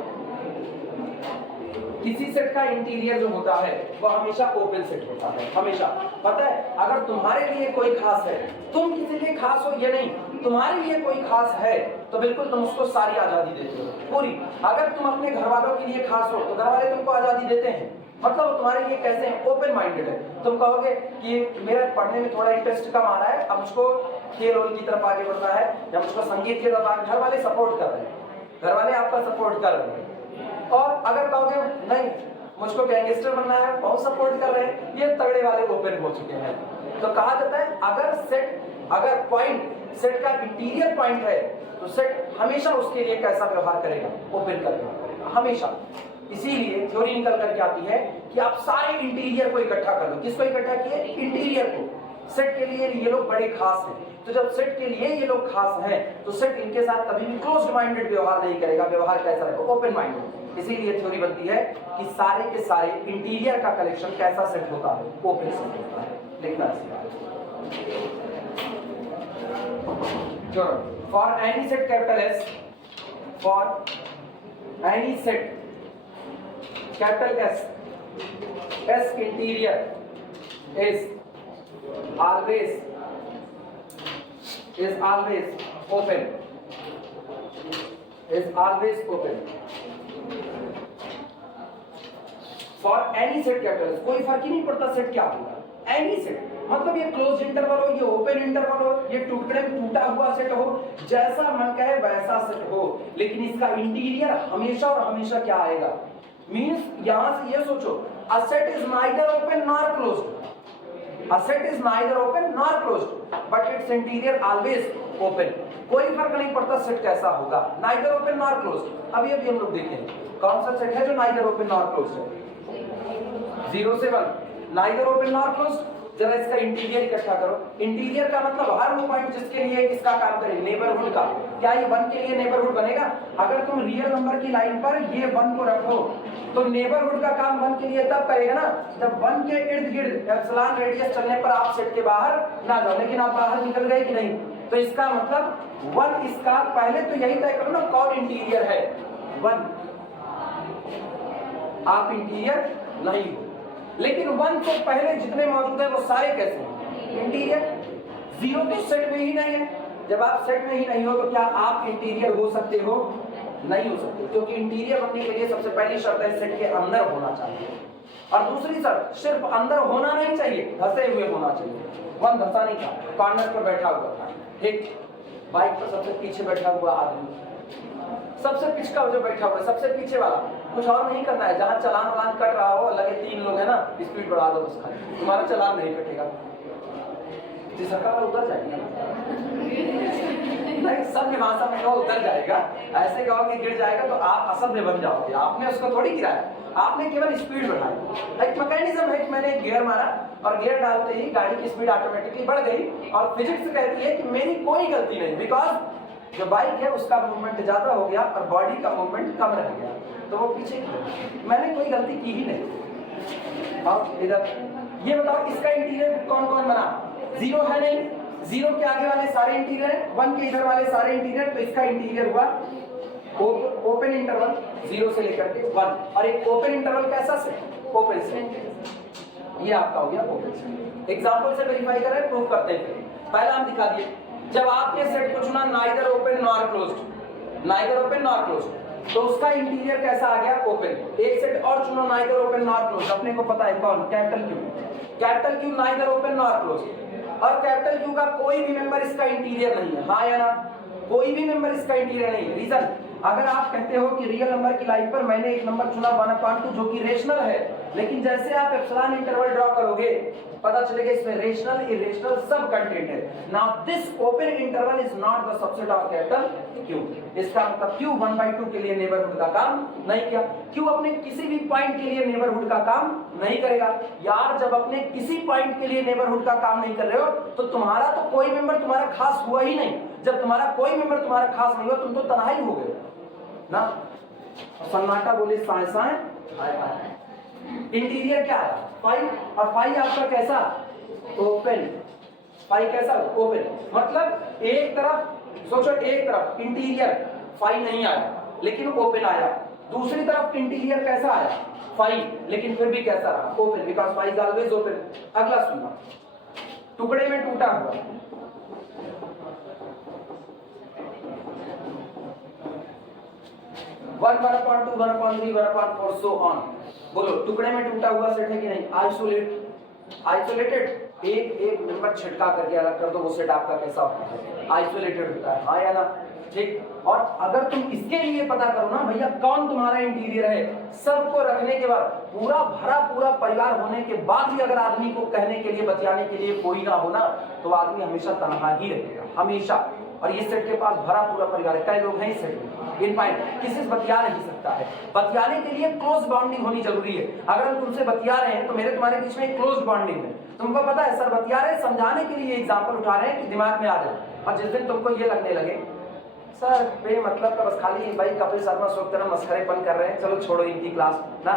किसी सेट का इंटीरियर जो होता है वो हमेशा ओपन सेट होता है, हमेशा। पता है अगर तुम्हारे लिए कोई खास है, तुम किसी लिए खास हो ये नहीं, तुम्हारे लिए कोई खास है तो बिल्कुल तुम उसको सारी आजादी देते हो, पूरी। अगर तुम अपने घर वालों के लिए खास हो तो घर वाले तुमको आजादी देते हैं, मतलब तुम्हारे लिए कैसे हैं? ओपन माइंडेड है। तुम कहोगे कि मेरा पढ़ने में थोड़ा इंटरेस्ट कम आ रहा है, अब मुझको खेल की तरफ आगे बढ़ना है, या मुझको संगीत की तरफ आगे, घर वाले सपोर्ट कर रहे हैं, घर वाले आपका सपोर्ट कर रहे हैं। और अगर कहोगे नहीं मुझको गैंगस्टर बनना है, बहुत सपोर्ट कर रहे हैं, ये तगड़े वाले ओपन हो चुके हैं। तो कहा जाता है अगर सेट, अगर पॉइंट सेट का इंटीरियर पॉइंट है तो सेट हमेशा उसके लिए कैसा व्यवहार करेगा? ओपन का व्यवहार करेगा, हमेशा। इसीलिए थ्योरी निकल करके आती है कि आप सारे इंटीरियर को इकट्ठा कर लो। किसको इकट्ठा किए? इंटीरियर को। सेट के लिए ये लोग बड़े खास हैं, तो जब सेट के लिए ये लोग खास हैं तो सेट इनके साथ कभी भी क्लोज्ड माइंडेड व्यवहार नहीं करेगा, व्यवहार कैसा रहेगा? Open minded. इसीलिए थ्योरी बनती है कि सारे के सारे इंटीरियर का कलेक्शन कैसा सेट होता है? ओपन सेट होता है। लिखना for any set capital S, for any set capital S, S interior is always open, is always open for any set capital. कोई फर्क ही नहीं पड़ता सेट क्या होगा, एनी सेट, मतलब ये क्लोज इंटरवल हो, ये ओपन इंटरवल हो, ये टुकड़े में टूटा हुआ सेट हो, जैसा मन कहे वैसा सेट हो, लेकिन इसका इंटीरियर हमेशा और हमेशा क्या आएगा, मींस यहां से ये सोचो, a set is neither open nor closed, a set is neither open nor closed, but its interior always open। कोई फर्क नहीं पड़ता सेट कैसा होगा, neither open nor closed। अभी हम लोग देखें कौन सा सेट है जो neither open nor closed है, 0 से 1, neither open nor closed। जरा इसका इंटीरियर इकट्ठा करो, इंटीरियर का मतलब हर वो पॉइंट जिसके लिए किसका काम करे, नेबरहुड का। क्या ये 1 के लिए नेबरहुड बनेगा? अगर तुम रियल नंबर की लाइन पर ये 1 को रखो तो नेबरहुड का काम 1 के लिए तब करेगा ना जब 1 के इर्द गिर्द एप्सिलॉन रेडियस चलने पर आप सेट के बाहर ना जाओ, लेकिन आप बाहर निकल गए कि नहीं, तो इसका मतलब 1 इसका पहले तो यही तय करो ना कौन इंटीरियर है, 1 आप इंटीरियर नहीं हो, लेकिन 1 तो पहले जितने मौजूद है वो सारे कैसे हैं, इंटीरियर। 0 तो सेट में ही नहीं है, जब आप सेट में ही नहीं हो तो क्या आप इंटीरियर हो सकते हो? नहीं हो सकते, क्योंकि इंटीरियर बनने के लिए सबसे पहली शर्त है सेट के अंदर होना चाहिए, और दूसरी शर्त सिर्फ अंदर होना नहीं चाहिए, धसे हुए होना चाहिए। 1 धसा नहीं था, कॉर्नर पर बैठा हुआ था, ठीक, बाइक पर सबसे पीछे बैठा हुआ आदमी, सबसे पिछका जो बैठा हुआ है, सबसे पीछे वाला, कुछ और नहीं करना है, जहां चलान वालान कट रहा हो, लगे 3 लोग है ना, स्पीड बढ़ा दो बस, खाली तुम्हारा चलान नहीं कटेगा, जी सरकार उतर जाएगा नहीं, सब भाषा में कहो उतर जाएगा, ऐसे कहोगे गिर जाएगा तो आप असभ्य बन जाओगे, आपने उसको थोड़ी गिराया, आपने केवल स्पीड बढ़ाई। एक मैकेनिज्म है कि मैंने गियर मारा और गियर डालते ही गाड़ी की स्पीड ऑटोमेटिकली बढ़ गई, और फिजिक्स कहती है कि मेरी कोई गलती नहीं, बिकॉज जो बाइक है उसका मूवमेंट ज्यादा हो गया और बॉडी का मूवमेंट कम रह गया, तो वो पीछे की, मैंने कोई गलती की ही नहीं। और इधर ये बताओ इसका इंटीरियर कौन कौन बना, 0 है नहीं, 0 के आगे वाले सारे इंटीरियर है, 1 के इधर वाले सारे इंटीरियर, तो इसका इंटीरियर हुआ ओपन इंटरवल 0 से लेकर के 1, और एक ओपन इंटरवल कैसा से, ओपन से, ये आपका हो गया ओपन से। एग्जांपल से वेरीफाई कर रहे हैं, प्रूफ करते हैं। पहला हम दिखा दिए, जब आपने सेट को चुना neither open nor closed, neither open nor closed, तो उसका इंटीरियर कैसा आ गया, ओपन। एक सेट और चुनो नाइदर ओपन नॉर क्लोज्ड, अपने को पता है कौन, capital Q, capital Q neither open nor closed, और कैपिटल क्यू का कोई भी मेंबर इसका इंटीरियर नहीं है, हाँ या ना, कोई भी मेंबर इसका इंटीरियर नहीं है। रीजन, अगर आप कहते हो कि रियल नंबर की लाइन पर मैंने एक नंबर चुना 1/2 जो कि रेशनल है, लेकिन जैसे आप एप्सिलॉन इंटरवल ड्रॉ करोगे पता चलेगा इसमें रेशनल इरेशनल सब कंटेंट है। Now this open interval is not the subset of capital Q, इसका मतलब क्यू 1/2 के लिए नेबरहुड का काम नहीं किया, क्यू अपने किसी भी पॉइंट के लिए नेबरहुड का काम नहीं करेगा। यार जब अपने किसी पॉइंट के लिए नेबरहुड का काम नहीं कर रहे हो तो तुम्हारा तो कोई मेंबर तुम्हारा खास हुआ ही नहीं। जब तुम्हारा कोई मेंबर तुम्हारा खास नहीं हुआ तुम तो तन्हाई हो गए ना, सन्नाटा बोले साए साए हाय हाय। इंटीरियर क्या है, 5, और 5 आपका कैसा, ओपन, 5 कैसा, ओपन, मतलब एक तरफ सोचो, एक तरफ इंटीरियर 5 नहीं आया लेकिन ओपन आया, दूसरी तरफ इंटीरियर कैसा आया 5 लेकिन फिर भी कैसा रहा, open, because 5 is always open. अगला सुनना, टुकड़े में टूटा हुआ, वन 1/2 1/3 1/4 सो ऑन। बोलो टुकड़े में टूटा हुआ सेट है कि नहीं, आइसोलेटेड, एक मेंबर छिटका करके अलग कर दो, वो सेट आपका कैसा होता है, आइसोलेटेड होता है, हाँ या ना, ठीक। और अगर तुम इसके लिए पता करो ना भैया कौन तुम्हारा इंटीरियर है, सबको रखने के बाद पूरा भरा पूरा परिवार होने के बाद भी अगर आदमी को कहने के लिए बतियाने के लिए कोई ना हो ना तो आदमी हमेशा तनहा ही रहेगा, हमेशा। और ये सेट के पास भरा पूरा परिवार है, कई लोग हैं इस सेट में, इन पॉइंट किसी से बतिया नहीं सकता है। बतियाने के लिए क्लोज बॉन्डिंग होनी जरूरी है। अगर हम तुमसे बतिया रहे हैं तो मेरे तुम्हारे बीच में एक क्लोज बॉन्डिंग है, तुमको पता है सर बतिया रहे, समझाने के लिए एग्जाम्पल उठा रहे हैं कि दिमाग में आ जाए। और जिस दिन तुमको ये लगने लगे सर बे मतलब का बस खाली भाई कपिल शर्मा शो तरह मस्खरेपन कर रहे हैं, चलो छोड़ो इनकी क्लास ना,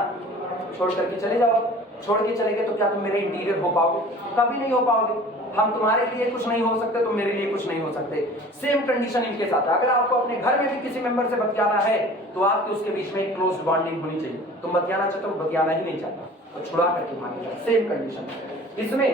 छोड़ करके चले जाओ, छोड़ के चले गए तो क्या तुम मेरे इंटीरियर हो पाओगे, कभी नहीं हो पाओगे। हम तुम्हारे लिए कुछ नहीं हो सकते, तुम मेरे लिए कुछ नहीं हो सकते। सेम कंडीशन इनके साथ है, अगर आपको अपने घर में भी किसी मेंबर से बतियाना है तो आपके उसके बीच में एक क्लोज बॉन्डिंग होनी चाहिए। तुम बतियाना चाहते हो, बतियाना ही नहीं चाहता तो छुड़ा करके मांगेगा, सेम कंडीशन। इसमें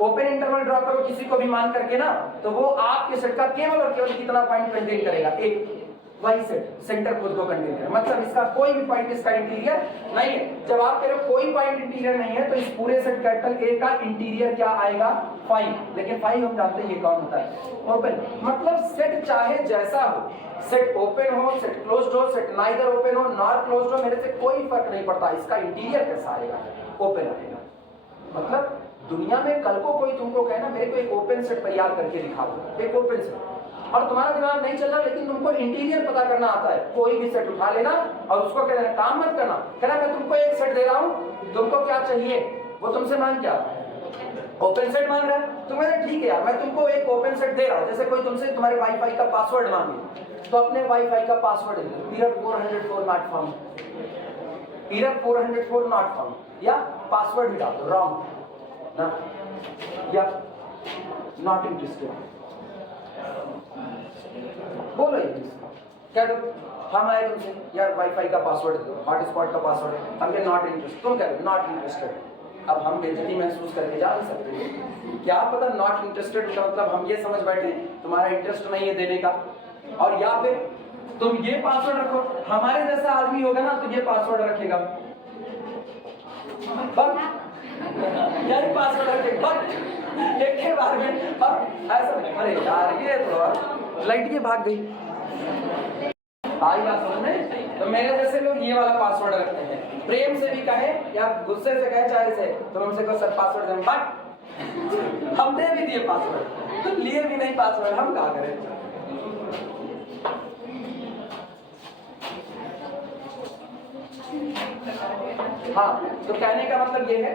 ओपन इंटरवल ड्रॉ करो किसी को भी मान करके ना, तो वो आपके सेट का केवल और केवल कितना पॉइंट कंटेन करेगा, एक, वही सेट सेंटर खुद को कंटेन करेगा। मतलब इसका कोई भी पॉइंट इसका इंटीरियर नहीं है। जब आप कह रहे हो कोई पॉइंट इंटीरियर नहीं है, तो इस पूरे सेट कैपिटल ए का इंटीरियर क्या आएगा, 5। लेकिन 5 हम जानते हैं ये कौन होता है, ओपन। मतलब सेट चाहे जैसा हो, सेट ओपन हो, सेट क्लोज्ड हो, सेट नाइदर ओपन हो नॉर क्लोज्ड हो, मेरे से कोई फर्क नहीं पड़ता, इसका इंटीरियर कैसा आएगा, ओपन आएगा। मतलब दुनिया में कल को कोई तुमको कहे ना मेरे को एक ओपन सेट तैयार करके दिखा दो, एक ओपन सेट, और तुम्हारा दिमाग नहीं चल रहा लेकिन तुमको इंटीरियर पता करना आता है, कोई भी सेट उठा लेना और उसको कह देना काम मत करना, कहना मैं तुमको एक सेट दे रहा हूँ, तुमको क्या चाहिए, वो तुमसे मांग क्या, ओपन सेट मांग रहा है, तुम कहते ठीक है यार मैं तुमको एक ओपन सेट दे रहा हूँ। जैसे कोई तुमसे तुम्हारे वाईफाई का पासवर्ड मांगे, तो अपने वाईफाई का password error 404 not found, error 404 not found, या पासवर्ड ही डाल दो रॉन्ग ना, या नॉट इंटरेस्टेड, बोलो ये क्या दो, हम आए तुमसे यार वाईफाई का पासवर्ड दो, हॉटस्पॉट का पासवर्ड है, हम कह नॉट इंटरेस्टेड, तुम कह नॉट इंटरेस्टेड। अब हम बेइज्जती महसूस करके जा नहीं सकते, क्या पता नॉट इंटरेस्टेड का मतलब हम ये समझ बैठे तुम्हारा इंटरेस्ट नहीं है देने का, और या फिर तुम ये पासवर्ड रखो, हमारे जैसा आदमी होगा ना तो ये पासवर्ड रखेगा, यही पासवर्ड रखेगा एक के बार में, और ऐसा अरे यार ये तो लाइट ये भाग गई, आई बात समझ में। तो मेरे जैसे लोग ये वाला पासवर्ड रखते हैं, प्रेम से भी कहे या गुस्से से कहे चाहे से, तो हमसे को सब पासवर्ड दें, बट हम दे भी दिए पासवर्ड, तो लिए भी नहीं पासवर्ड, हम क्या करें। हाँ, तो कहने का मतलब ये है,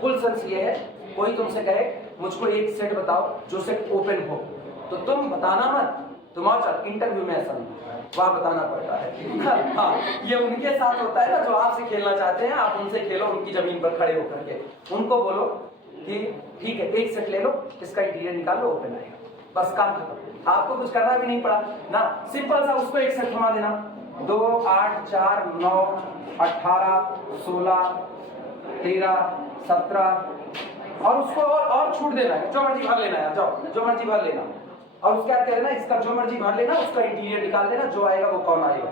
फुल सेंस ये है, कोई तुमसे कहे मुझको एक सेट बताओ जो सेट ओपन हो, तो तुम बताना मत, तुम्हारा इंटरव्यू में ऐसा नहीं, वहाँ बताना पड़ता है। हाँ, ये उनके साथ होता है ना जो आपसे खेलना चाहते हैं, आप उनसे खेलो उनकी जमीन पर खड़े होकर के, उनको बोलो कि ठीक है एक सेट ले लो, इसका इंटीरियर निकाल लो, ओपन आएगा, बस काम खत्म, आपको कुछ करना भी नहीं पड़ा ना, सिंपल सा उसको एक सेट घुमा देना, 2 8 4 9 18 16 13 17 और उसको और छूट देना है, जो मर्जी भर लेना है, जाओ जो मर्जी भर लेना, और उसके बाद कह देना इसका जो मर्जी भर लेना, उसका इंटीरियर निकाल देना, जो आएगा वो कौन आएगा,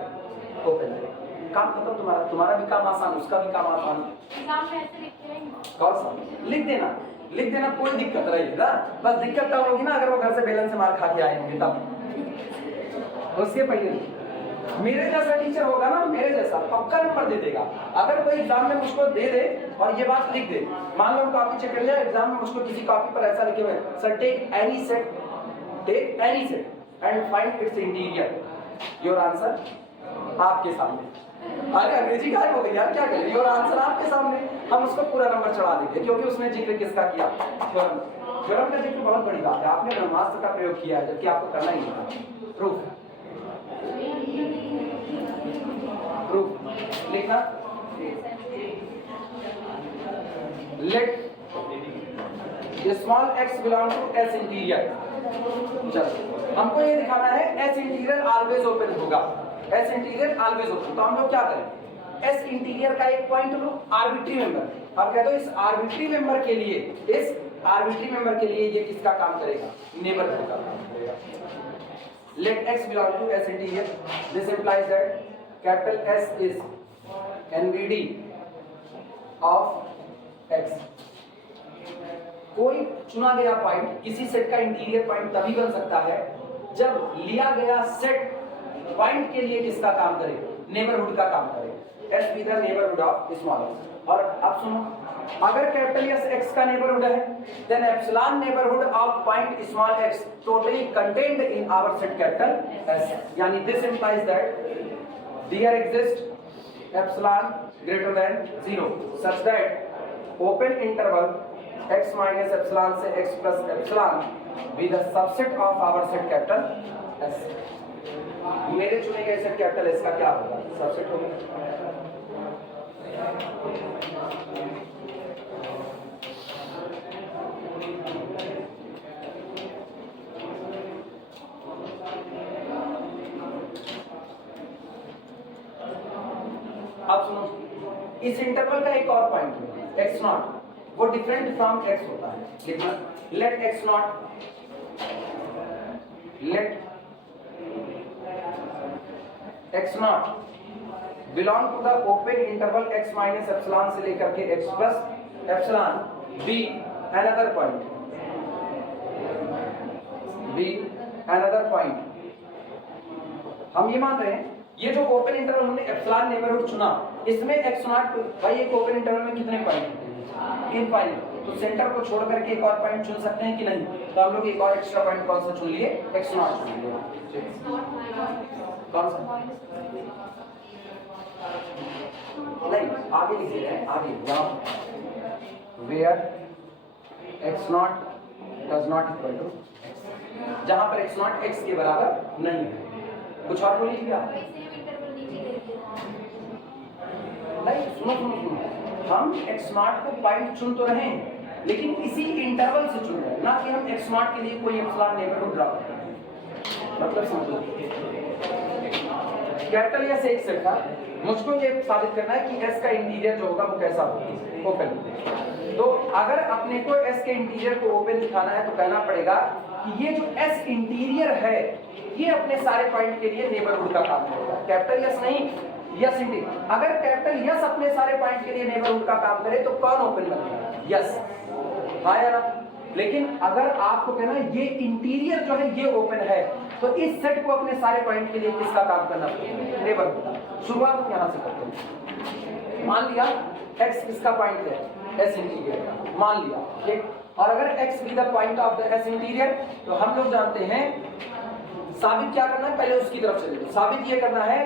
ओपन आएगा, काम खत्म तुम्हारा, तुम्हारा भी काम आसान, उसका भी काम आसान। एग्जाम में ऐसे लिखते हैं, कौन सा लिख देना कोई दिक्कत नहीं है ना, बस दिक्कत तब होगी ना अगर वो घर से बेलन से मार खा के आए होंगे तब, उसके पहले मेरे जैसा टीचर होगा ना, मेरे जैसा पक्का नंबर दे देगा। अगर कोई एग्जाम में मुझको दे दे और ये बात लिख दे, मान लो कॉपी चेक कर लिया, एग्जाम में मुझको किसी कॉपी पर ऐसा लिखे हुए sir take any set and find its interior, your answer आपके सामने, अरे अंग्रेजी गायब हो गई यार, क्या करें, योर आंसर आपके सामने, हम उसको पूरा नंबर चढ़ा देंगे, क्योंकि उसने जिक्र किसका किया, थ्योरम का जिक्र बहुत बड़ी बात है, आपने ब्रह्मास्त्र का प्रयोग किया है जबकि आपको करना ही नहीं, प्रूफ लिखना, let small x belong to s interior, चलो हमको ये दिखाना है s इंटीरियर ऑलवेज ओपन होगा, s इंटीरियर ऑलवेज ओपन, तो हम लोग क्या करें, s इंटीरियर का एक पॉइंट लो आर्बिट्री मेंबर, अब कह दो इस आर्बिट्री मेंबर के लिए ये किसका काम करेगा, नेबरहुड का काम करेगा, let x belong to s interior, this implies that capital S is NBD of x, कोई चुना गया पॉइंट किसी सेट का इंटीरियर पॉइंट तभी बन सकता है जब लिया गया सेट पॉइंट के लिए किसका काम करे, नेबरहुड का काम करे, S be the neighborhood of small x। और अब सुनो, अगर कैपिटल S x का नेबरहुड है, then epsilon neighborhood of point small x totally contained in our set capital S, यानी this implies that there exists epsilon greater than 0 such that open interval x minus epsilon से x plus epsilon be the subset of our set capital S। मेरे चुने गए set capital S का क्या होगा, subset होगा। अब सुनो, इस इंटरवल का एक और पॉइंट है x0, वो डिफरेंट फ्रॉम x होता है। लिखना let x not belong to the open interval x minus epsilon से लेकर के x plus epsilon be another point हम ये मान रहे हैं ये जो ओपन इंटरवल हमने एप्सिलॉन नेबरहुड चुना इसमें x नॉट भाई एक ओपन इंटरवल में कितने पॉइंट होते हैं? इनफाइनाइट। तो सेंटर को छोड़ करके एक और पॉइंट चुन सकते हैं कि नहीं? तो हम लोग एक और एक्स्ट्रा पॉइंट कौन सा चुन लिए? x नॉट चुन लिए। कौन सा? नहीं आगे लिख रहे हैं आगे यहाँ where x not does not equal to जहां पर x नॉट x के बराबर नहीं है। कुछ और बोलिए आप। नहीं सुनो हम x नॉट को पॉइंट चुन तो रहे हैं लेकिन इसी इंटरवल से चुन रहे हैं ना कि हम x नॉट के लिए कोई एप्सिलॉन नेबरहुड ड्रा कर रहे हैं। मतलब समझो कैपिटल या से एक सेट था मुझको ये साबित करना है कि s का इंटीरियर जो होगा वो कैसा होगा ओपन। तो अगर अपने को s के इंटीरियर को ओपन दिखाना है तो कहना पड़ेगा कि ये जो s इंटीरियर है ये अपने सारे पॉइंट के लिए नेबरहुड का काम करेगा। कैपिटल यस नहीं यस इंटीरियर। अगर कैपिटल यस अपने सारे पॉइंट के लिए नेबरहुड का काम करे तो कौन ओपन बनेगा? यस हाँ या ना। लेकिन अगर आपको कहना ये इंटीरियर जो है ये ओपन है तो इस सेट को अपने सारे पॉइंट के लिए किसका काम करना पड़ेगा? नेबरहुड। शुरुआत हम यहां से करते हैं। मान लिया x किसका पॉइंट है? s इंटीरियर का मान लिया ठीक। और अगर x be the point of the s interior तो हम लोग जानते हैं साबित क्या करना है पहले उसकी तरफ चलिए। साबित ये करना है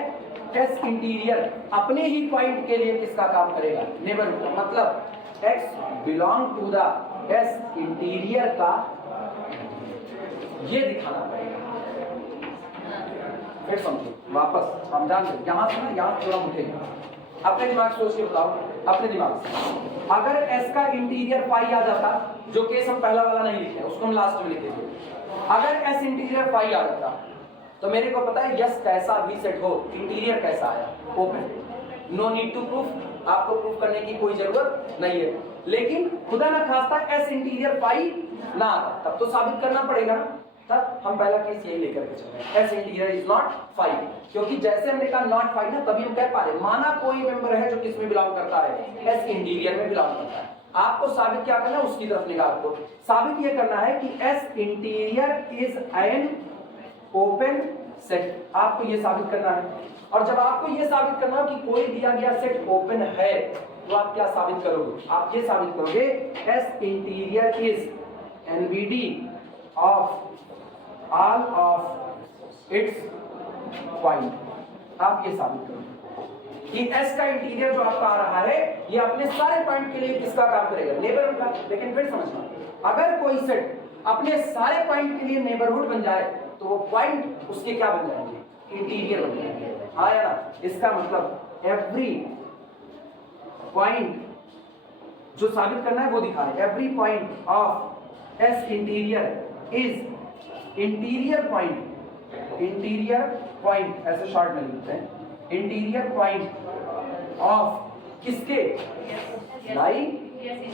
s इंटीरियर अपने ही पॉइंट के लिए किसका काम करेगा? नेबरहुड का। मतलब x belong to the s interior का ये दिखाना पड़ेगा। फिर समझो वापस हम जान लें यहां से ना यहां थोड़ा उठेगा। अपने दिमाग सोच के बताओ अपने दिमाग से अगर s का इंटीरियर पाई आ जाता जो केस हम पहला वाला नहीं लिखे उसको हम लास्ट में लिखेंगे। अगर s इंटीरियर पाई आ जाता तो मेरे को पता है यस कैसा भी सेट हो इंटीरियर कैसा आया open. No need to proof आपको प्रूफ करने की कोई जरूरत नहीं है। लेकिन खुदा ना खास्ता s इंटीरियर पाई ना आता तब तो साबित करना पड़ेगा ना। तब हम पहला केस यही लेकर के चल रहे हैं s इंटीरियर इज नॉट 5 क्योंकि जैसे हमने कहा नॉट 5 ना तभी हम कह पा रहे माना कोई मेंबर है जो किस में बिलोंग करता है? s इंटीरियर में बिलोंग करता है। आपको साबित क्या करना है उसकी तरफ निगाह रखो। साबित ये करना है कि s interior is an open set. आपको ये साबित करना है और जब आपको ये साबित करना हो कि कोई दिया गया सेट ओपन है तो आप क्या साबित करोगे? आप ये साबित करोगे s interior is NBD of all of its point. आप ये साबित करोगे कि s का इंटीरियर जो आपका आ रहा है ये अपने सारे पॉइंट के लिए किसका काम करेगा? नेबरहुड का। लेकिन फिर समझना अगर कोई सेट अपने सारे पॉइंट के लिए नेबरहुड बन जाए तो वो पॉइंट उसके क्या बन जाएंगे? इंटीरियर बन जाएंगे। हाँ या ना। इसका मतलब एवरी पॉइंट जो साबित करना है वो दिखा रहे every point of s interior is interior point ऐसे शॉर्ट में लिखते हैं इंटीरियर पॉइंट ऑफ किसके? लाइक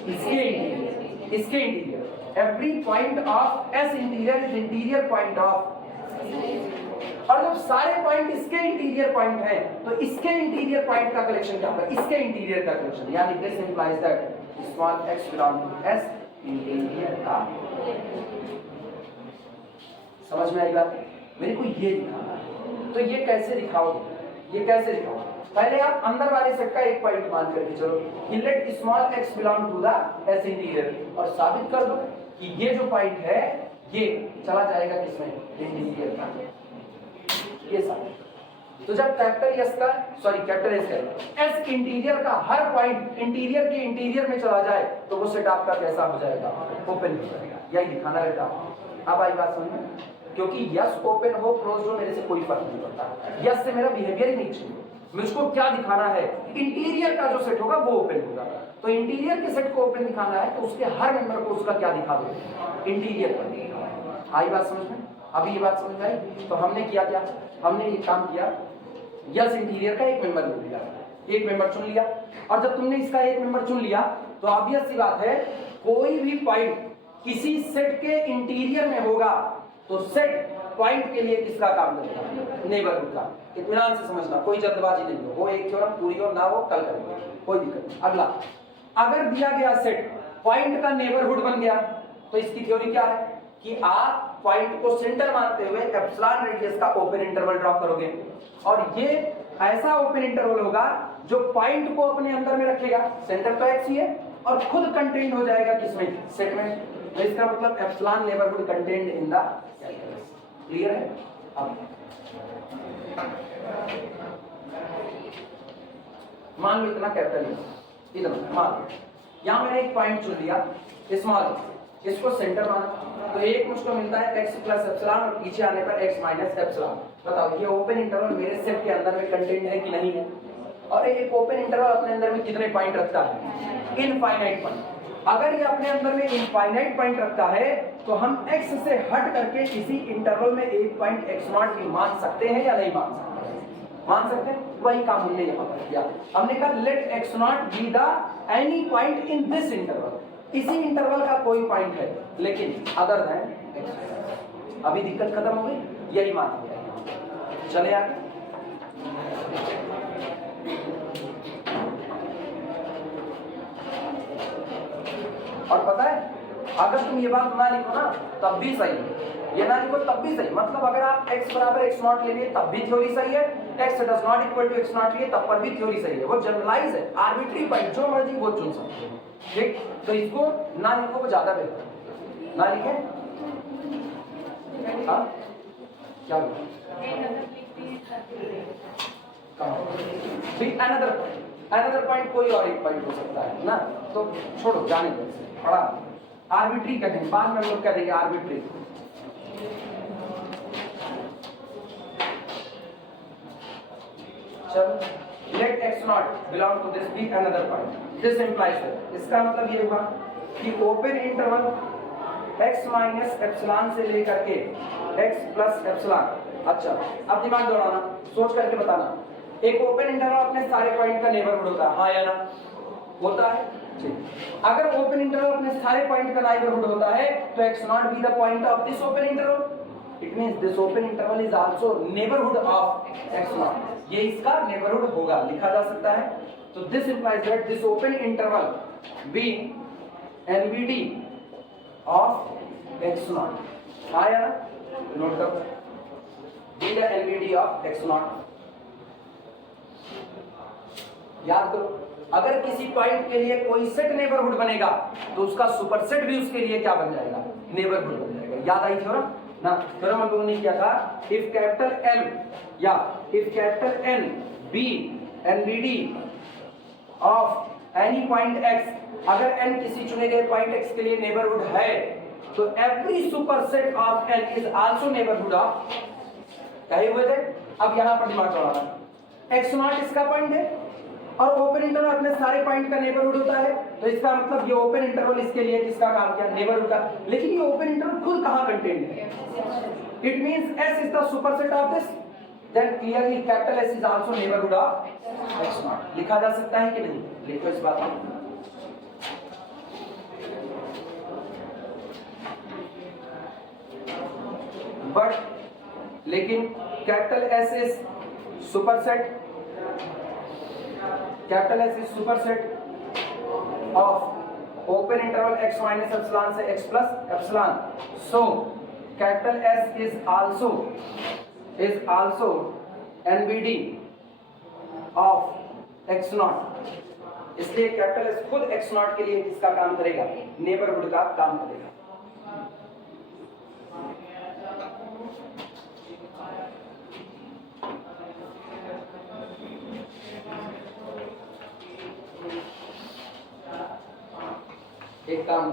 इसके interior every point of s interior is interior point of. और जब सारे पॉइंट इसके इंटीरियर पॉइंट है तो इसके इंटीरियर पॉइंट का कलेक्शन क्या होगा? इसके इंटीरियर का कलेक्शन। यानी this implies that small x belong to s interior का। समझ में आई बात? मेरे को ये दिखाना है तो ये कैसे दिखाओगे? पहले आप अंदर वाले सेट का एक पॉइंट मान करके चलो कि let small x belong to the s interior और साबित कर दो कि ये जो पॉइंट है ये चला जाएगा किसमें? इंटीरियर का। ये साबित तो जब कैपिटल s इंटीरियर का हर पॉइंट इंटीरियर के इंटीरियर में चला जाए तो वो सेट आपका कैसा हो जाएगा? ओपन हो जाएगा। यही दिखाना रहता। अब आई बात समझ में? क्योंकि यस ओपन हो क्लोज हो मेरे से कोई फर्क नहीं पड़ता। यस से मेरा बिहेवियर ही नहीं चाहिए। मुझको क्या दिखाना है? इंटीरियर का जो सेट होगा वो ओपन होगा। तो इंटीरियर के सेट को ओपन दिखाना है तो उसके हर मेंबर को उसका क्या दिखा दो? इंटीरियर पर। आई बात समझ में? अभी ये बात समझ में आई? तो हमने किया क्या? हमने ये काम किया यस इंटीरियर का एक मेंबर ले लिया, एक मेंबर चुन लिया। और जब तुमने इसका एक मेंबर चुन लिया तो तो ऑब्वियस सी बात है कोई भी पॉइंट किसी सेट के इंटीरियर में होगा तो सेट पॉइंट के लिए किसका काम करेगा? नेबरहुड का। इत्मीनान से समझना, कोई जल्दबाजी नहीं हो, वो एक थ्योरम पूरी हो ना हो कल करेंगे, कोई दिक्कत नहीं। अगला, अगर दिया गया सेट पॉइंट का नेबरहुड बन गया तो इसकी थ्योरी क्या है कि आप पॉइंट को सेंटर मानते हुए एप्सिलॉन रेडियस का ओपन इंटरवल ड्रॉ करोगे और ये ऐसा ओपन इंटरवल होगा जो पॉइंट को अपने अंदर में रखेगा, सेंटर तो एक्स ही है और खुद कंटेंट हो जाएगा किसमें? सेट में। तो इसका मतलब epsilon neighbourhood content in the calculus. Clear है? अब मान लो इतना कैपिटल है, इतना मान लो यहां मैंने एक पॉइंट चुन लिया स्मॉल, इसको सेंटर माना तो एक मुझको मिलता है x प्लस एप्सिलॉन और पीछे आने पर x माइनस एप्सिलॉन। बताओ ये ओपन इंटरवल मेरे सेट के अंदर में कंटेंट है कि नहीं है? और एक ओपन इंटरवल अपने अंदर में कितने पॉइंट रखता है? Infinite point. अगर ये अपने अंदर में इनफाइनाइट पॉइंट रखता है तो हम x से हट करके इसी इंटरवल में एक पॉइंट x0 भी मान सकते हैं या नहीं मान सकते? मान सकते हैं। वही काम हमने यहाँ पर किया, हमने कहा let x0 be the any point in this interval. इसी इंटरवल का कोई पॉइंट है लेकिन अदर देन x। अभी दिक्कत खत्म हो गई, यही मान लिया। चले आगे, और पता है अगर तुम ये बात ना लिखो ना तब भी सही है, ये ना लिखो तब भी सही। मतलब अगर आप x बराबर x0 ले लिए तब भी थ्योरी सही है, x does not equal to x0 लिए तब पर भी थ्योरी सही है। वो जनरलाइज है, आर्बिट्री पॉइंट जो मर्जी वो चुन सकते हो। ठीक, तो इसको ना लिखो वो ज्यादा बेहतर। ना लिखे हाँ क्या अनदर पॉइंट कोई और एक पॉइंट हो सकता है ना, तो छोड़ो जाने दो, बड़ा आर्बिट्री कहेंगे बाद में, हम लोग कह देंगे आर्बिट्री। चलो let x0 belong to this be another point. This implies that, इसका मतलब ये हुआ कि open interval x minus epsilon से लेकर के x प्लस एप्सिलॉन। अच्छा अब दिमाग दौड़ाना, सोच करके बताना, एक ओपन इंटरवल अपने सारे पॉइंट का नेबरहुड होता है, हाँ या ना? होता है। ठीक, अगर ओपन इंटरवल अपने सारे पॉइंट का नेबरहुड होता है तो x0 be the point of this open interval. It means this open interval is also neighbourhood of x0। ये इसका नेबरहुड होगा, लिखा जा सकता है। तो this implies that this open interval be NBD of x0। आया ना? नोट करो, be the NBD of x0। याद करो अगर किसी पॉइंट के लिए कोई सेट नेबरहुड बनेगा तो उसका सुपरसेट भी उसके लिए क्या बन जाएगा? नेबरहुड बन जाएगा। याद आई थ्योरम ना? थ्योरम हम लोगों ने किया था, इफ कैपिटल M या if capital N be NBD of any point x, अगर n किसी चुने गए पॉइंट x के लिए नेबरहुड है तो every superset of n is also neighbourhood of. कहे हुए थे। अब यहां पर दिमाग लगाना, x0 इसका पॉइंट है और ओपन इंटरवल अपने सारे पॉइंट का नेबरहुड होता है, तो इसका मतलब ये ओपन इंटरवल इसके लिए किसका काम किया? नेबरहुड का। लेकिन ये ओपन इंटरवल खुद कहां कंटेंट है? It means S is the superset of this, then clearly capital S is also neighbourhood of x0। लिखा जा सकता है कि नहीं? लिखो इस बात को। बट लेकिन capital S is superset, capital S is superset of open interval x minus epsilon से x plus epsilon. So capital S is also NBD of x0। इसलिए कैपिटल S खुद x0 के लिए किसका काम करेगा? नेबरहुड का काम करेगा। एक काम,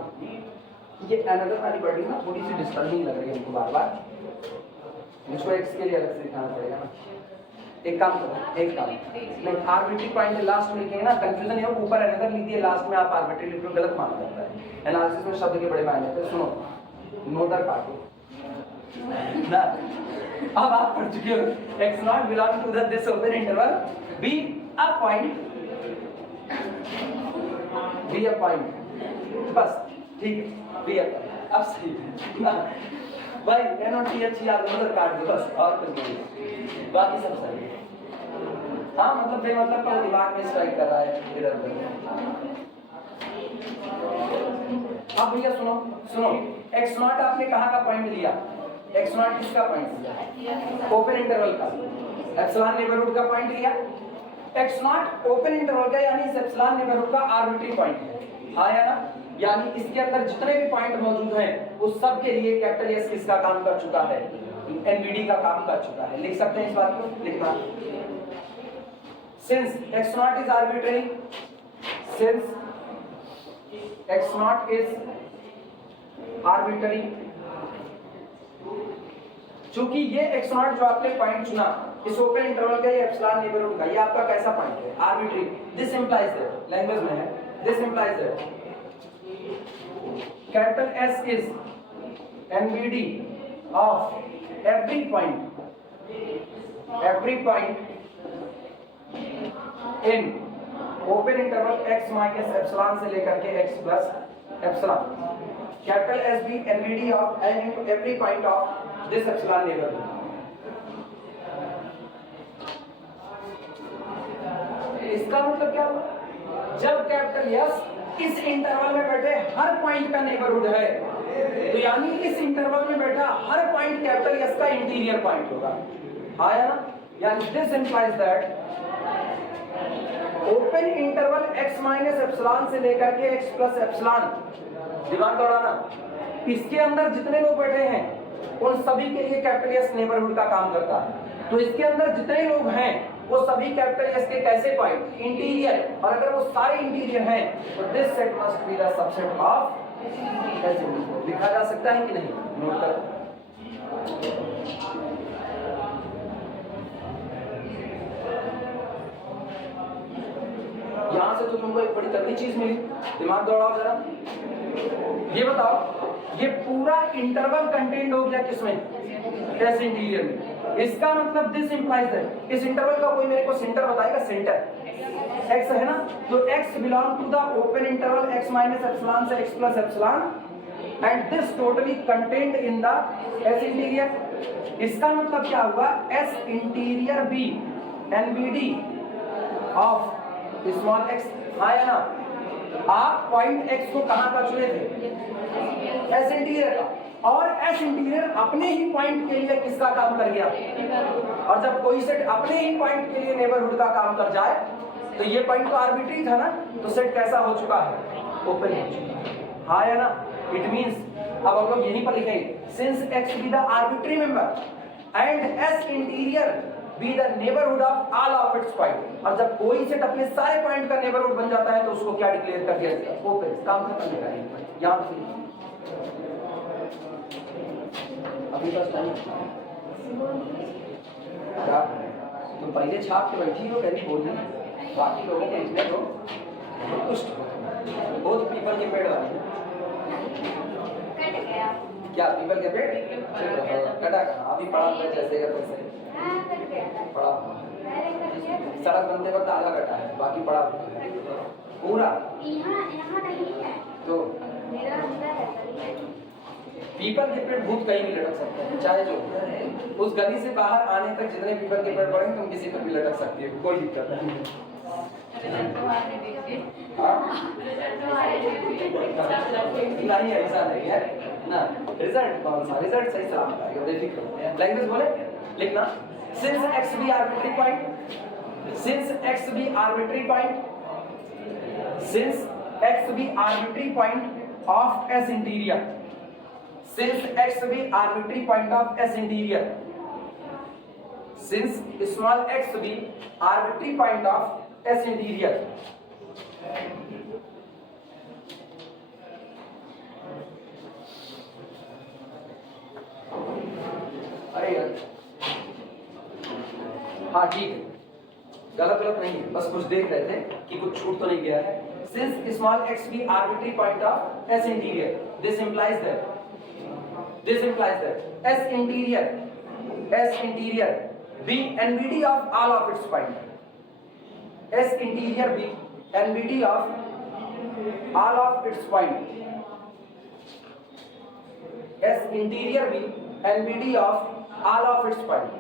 ये अनदर वाली वर्डिंग ना थोड़ी सी डिस्टर्बिंग लग रही है हमको, बार बार मुझको x के लिए अलग से लिखना पड़ेगा ना। एक काम करो, एक काम नहीं, आर्बिट्री पॉइंट लास्ट में लिखेंगे ना, कंफ्यूजन ये हो, ऊपर अनदर लिख दिए लास्ट में आप आर्बिट्री लिख लो, गलत माना जाता है। एनालिसिस में शब्द के बड़े मायने होते हैं। सुनो, नोटर काटो ना। अब आप पढ़ चुके हो x0 belong to this open interval be a point be a point, बस ठीक है, बी अ पॉइंट, अब सही है भाई। एन और टी एच याद मतलब काट दो बस, और कुछ नहीं, बाकी सब सही है। हाँ मतलब बेमतलब का दिमाग में स्ट्राइक कर रहा है इधर उधर। अब भैया सुनो सुनो, एक्स नॉट आपने कहाँ का पॉइंट लिया? एक्स नॉट किसका पॉइंट लिया? ओपन इंटरवल का। एप्सिलॉन नेबरहुड का पॉइंट लिया। एक्स नॉट ओपन इंटरवल का, यानी इस एप्सिलॉन नेबरहुड का आर्बिट्री पॉइंट है, हाँ या ना? यानी इसके अंदर जितने भी पॉइंट मौजूद हैं उस सब के लिए कैपिटल एस किसका काम कर चुका है? एनवीडी का काम कर चुका है। लिख सकते हैं इस बात को, लिखना। Since x naught is arbitrary, since x naught is arbitrary, चूंकि ये x naught जो आपने पॉइंट चुना इस ओपन इंटरवल का, ये एप्सिलॉन नेबरहुड का, ये आपका कैसा पॉइंट है? Arbitrary. This implies that, language में है, this implies that capital S is NVD of every point in open interval x minus epsilon से लेकर के x plus epsilon, capital S be NVD of every point of this epsilon neighbourhood. इसका मतलब क्या हुआ? जब कैपिटल एस इस interval में बैठे हर पॉइंट का नेबरहुड है, तो यानी इस इंटरवल में बैठा हर पॉइंट कैपिटल एस का इंटीरियर पॉइंट होगा, हाँ या ना? यानी this implies that open interval x minus epsilon से लेकर के x प्लस एप्सिलॉन, दिमाग दौड़ाना, इसके अंदर जितने लोग बैठे हैं उन सभी के लिए कैपिटल एस नेबरहुड का काम करता है। तो इसके अंदर जितने लोग हैं वो सभी कैपिटल एस के कैसे पॉइंट? इंटीरियर। और अगर वो सारे इंटीरियर हैं तो this set must be the subset of S interior. लिखा जा सकता है कि नहीं? नोट करो। यहां से तो तुमको एक बड़ी तगड़ी चीज मिली, दिमाग दौड़ाओ जरा। ये बताओ, ये पूरा इंटरवल कंटेंट हो गया किसमें? एस इंटीरियर में। इसका मतलब दिस इंप्लाइज दैट इस इंटरवल का कोई मेरे को सेंटर बताएगा? सेंटर x है ना, तो x belong to the open interval x minus epsilon से x plus epsilon and this totally content in the s interior. इसका मतलब क्या हुआ? s interior be NVD of small x, हाँ या ना? आप पॉइंट x को कहां का चुने थे? S इंटीरियर का। और S इंटीरियर अपने ही पॉइंट के लिए किसका काम कर गया? और जब कोई सेट अपने ही पॉइंट के लिए नेबरहुड का काम कर जाए तो ये पॉइंट तो आर्बिट्री था ना, तो सेट कैसा हो चुका है? ओपन हो चुका है, हाँ या ना? इट मींस अब हम लोग यहीं पर लिखेंगे since x be the arbitrary member and S interior be the neighbourhood of all of its point. और जब कोई सेट अपने सारे पॉइंट का नेबरहुड बन जाता है तो उसको क्या डिक्लेयर कर दिया जाता है? ओपन। काम खत्म हो जाएगा। यहां पे अभी बस टाइम क्या तुम पहले छाप के बैठी हो, कभी बोलनी, बाकी लोगों को लिखने दो, कुछ बहुत पीपल के पेड़ वाली क्या? पीपल के पेड़ कटा कहाँ? अभी पड़ा हुआ जैसे पड़ा सड़क बनते वक्त आधा कटा है, बाकी पड़ा पूरा यहाँ नहीं है, तो मेरा अंदर है। पीपल के पेड़ भूत कहीं भी लटक सकते हैं, चाहे जो उस गली से बाहर आने तक जितने पीपल के पेड़ पड़ेंगे तुम किसी पर भी लटक सकती हो, कोई दिक्कत नहीं। नहीं ऐसा नहीं है ना, रिजल्ट कौन सा? रिजल्ट सही सलामत आएगा, बेफिक्र। लैंग्वेज बोले लिखना, since x be arbitrary point, since x be arbitrary point, since x be arbitrary point of S interior, since x be arbitrary point of S interior, since small x be arbitrary point of S interior, अरे यार हाँ ठीक है, गलत नहीं है, बस कुछ देख रहे थे कि कुछ छूट तो नहीं गया है। Since small x be arbitrary point of S interior, this implies that S interior be NVD of all of its point. S interior be NVD of all of its point, S interior भी NBD of all of its point।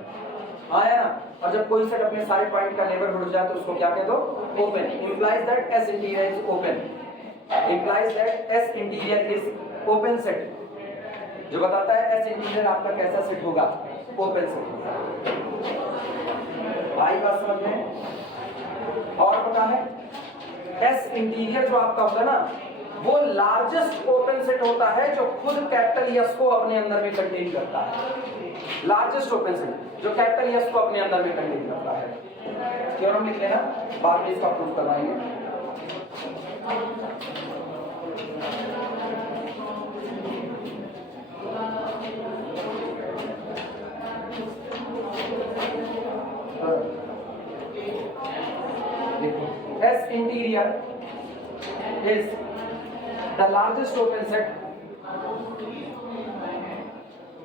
आया ना? और जब कोई set अपने सारे point का neighbourhood हो जाए तो उसको क्या कह दो? Open. implies that S interior is open, implies that S interior is open set, जो बताता है S interior आपका कैसा सेट होगा? Open set. आई बात समझ में? और पता है S इंटीरियर जो आपका होता है ना, वो लार्जेस्ट ओपन सेट होता है जो खुद कैपिटल S को अपने अंदर में कंटेन करता है। लार्जेस्ट ओपन सेट जो कैपिटल S को अपने अंदर में कंटेन करता है। थ्योरम लिख लेना, बाद में इसका प्रूफ करवाएंगे। S interior is the largest open set,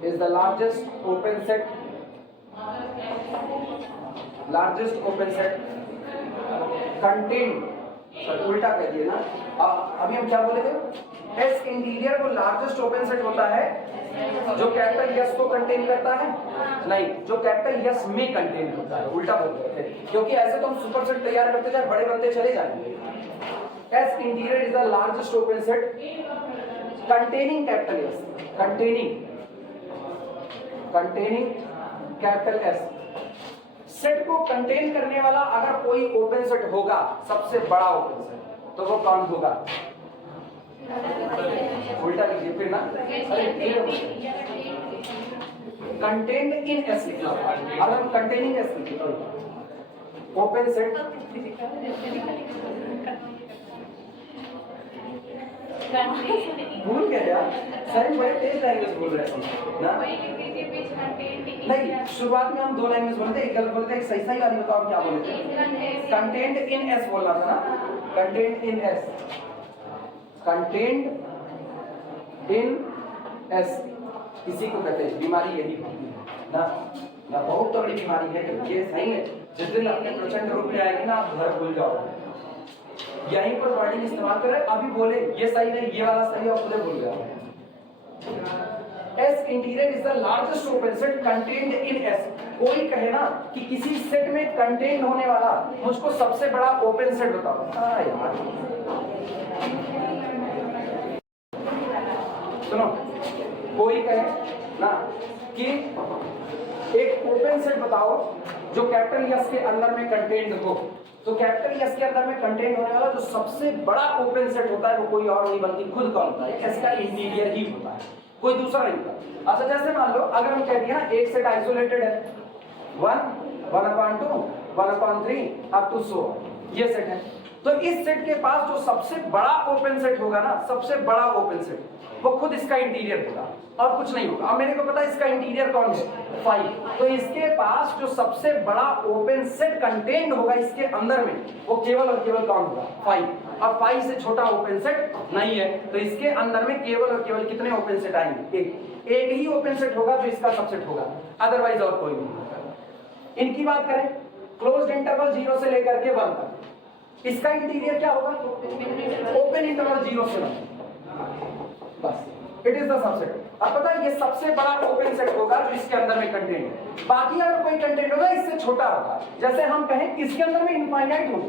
is the largest open set, largest open set contained, उल्टा कह दिए ना, अभी हम क्या बोले थे? S इंटीरियर वो लार्जेस्ट ओपन सेट होता है जो कैपिटल S को कंटेन करता है, नहीं, जो कैपिटल S में कंटेन होता है। उल्टा बोल रहे थे, क्योंकि ऐसे तो हम सुपर सेट तैयार करते जाए, बड़े बनते चले जाएंगे। S interior is the largest open set containing capital S, containing capital S। Set को कंटेन करने वाला अगर कोई ओपन सेट होगा, सबसे बड़ा ओपन सेट, तो वो कौन होगा? उल्टा लीजिए फिर ना, कंटेन्ड इन S लिखना। अब हम कंटेनिंग S लिखिए, ओपन सेट भूल गए यार, सही बड़े तेज लैंग्वेज बोल रहे हैं ना। नहीं, शुरुआत में हम दो लैंग्वेज बोलते, एक गलत बोलते, एक सही सही वाली बताओ क्या बोले थे? कंटेन्ड इन S बोलना था ना, contained in S, contained in S। इसी को कहते हैं बीमारी, यही होती है ना, ना बहुत तगड़ी बीमारी है ये। सही है, जिस दिन अपने प्रचंड रूप में आएगी ना, आप घर भूल जाओगे। यहीं पर वर्डिंग इस्तेमाल करें, अभी बोले ये सही नहीं, ये वाला सही, और खुद भूल गया। S interior is the largest open set contained in S। कोई कहे ना कि किसी सेट में कंटेन होने वाला मुझको सबसे बड़ा ओपन सेट बताओ, हाँ यार सुनो, कोई कहे ना कि एक ओपन सेट बताओ जो कैपिटल S के अंदर में कंटेन्ड हो, तो कैपिटल S के अंदर में कंटेन्ड होने वाला जो सबसे बड़ा ओपन सेट होता है वो कोई और नहीं बल्कि खुद कौन होता है? S का इंटीरियर ही होता है, कोई दूसरा नहीं होता। अच्छा, जैसे मान लो अगर हम कह दिए ना एक सेट आइसोलेटेड है, 1, 1/2, 1/3 अप टू 100, ये सेट है, तो इस सेट के पास जो सबसे बड़ा ओपन सेट होगा ना, सबसे बड़ा ओपन सेट, वो खुद इसका इंटीरियर होगा और कुछ नहीं होगा। अब मेरे को पता है इसका इंटीरियर कौन है? 5, तो इसके पास जो सबसे बड़ा ओपन सेट कंटेन्ड होगा इसके अंदर में, वो केवल और केवल कौन होगा? 5। अब 5 से छोटा ओपन सेट नहीं है, तो इसके अंदर में केवल और केवल कितने ओपन सेट आएंगे? एक ही ओपन सेट होगा जो इसका सबसेट होगा, अदरवाइज और कोई नहीं होगा। इनकी बात करें, क्लोज्ड इंटरवल 0 से लेकर के 1 तक, इसका इंटीरियर क्या होगा? ओपन इंटरवल 0 से 1, बस इट इज द सबसेट। अब पता है ये सबसे बड़ा ओपन सेट होगा जो इसके अंदर में कंटेंट है। बाकी अगर कोई कंटेंट होगा इससे छोटा होगा, जैसे हम कहें इसके अंदर में इनफाइनाइट होगा,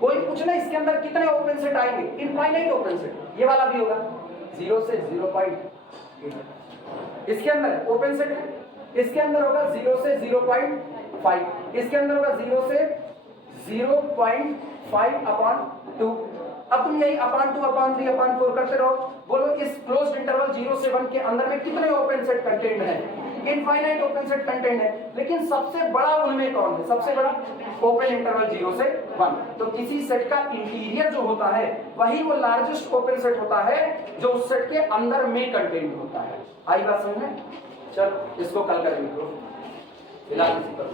कोई पूछना इसके अंदर कितने ओपन सेट आएंगे, इनफाइनाइट ओपन सेट, ये वाला भी होगा 0 से 0.8, इसके अंदर ओपन सेट है, इसके अंदर होगा 0 से 0.5, इसके अंदर होगा 0 से 0.5/2। अब तुम यही अपॉन 2 अपॉन 3 अपॉन 4 करते रहो, बोलो इस क्लोज्ड इंटरवल 0 से 1 के अंदर में कितने ओपन सेट कंटेंट है? इनफाइनाइट ओपन सेट कंटेंट है, लेकिन सबसे बड़ा उनमें कौन है? सबसे बड़ा ओपन इंटरवल 0 से 1। तो किसी सेट का इंटीरियर जो होता है वही वो लार्जेस्ट ओपन सेट होता है जो उस सेट के अंदर में कंटेंट होता है। आई बात समझ में? चल इसको कल करेंगे, फिलहाल इसी पर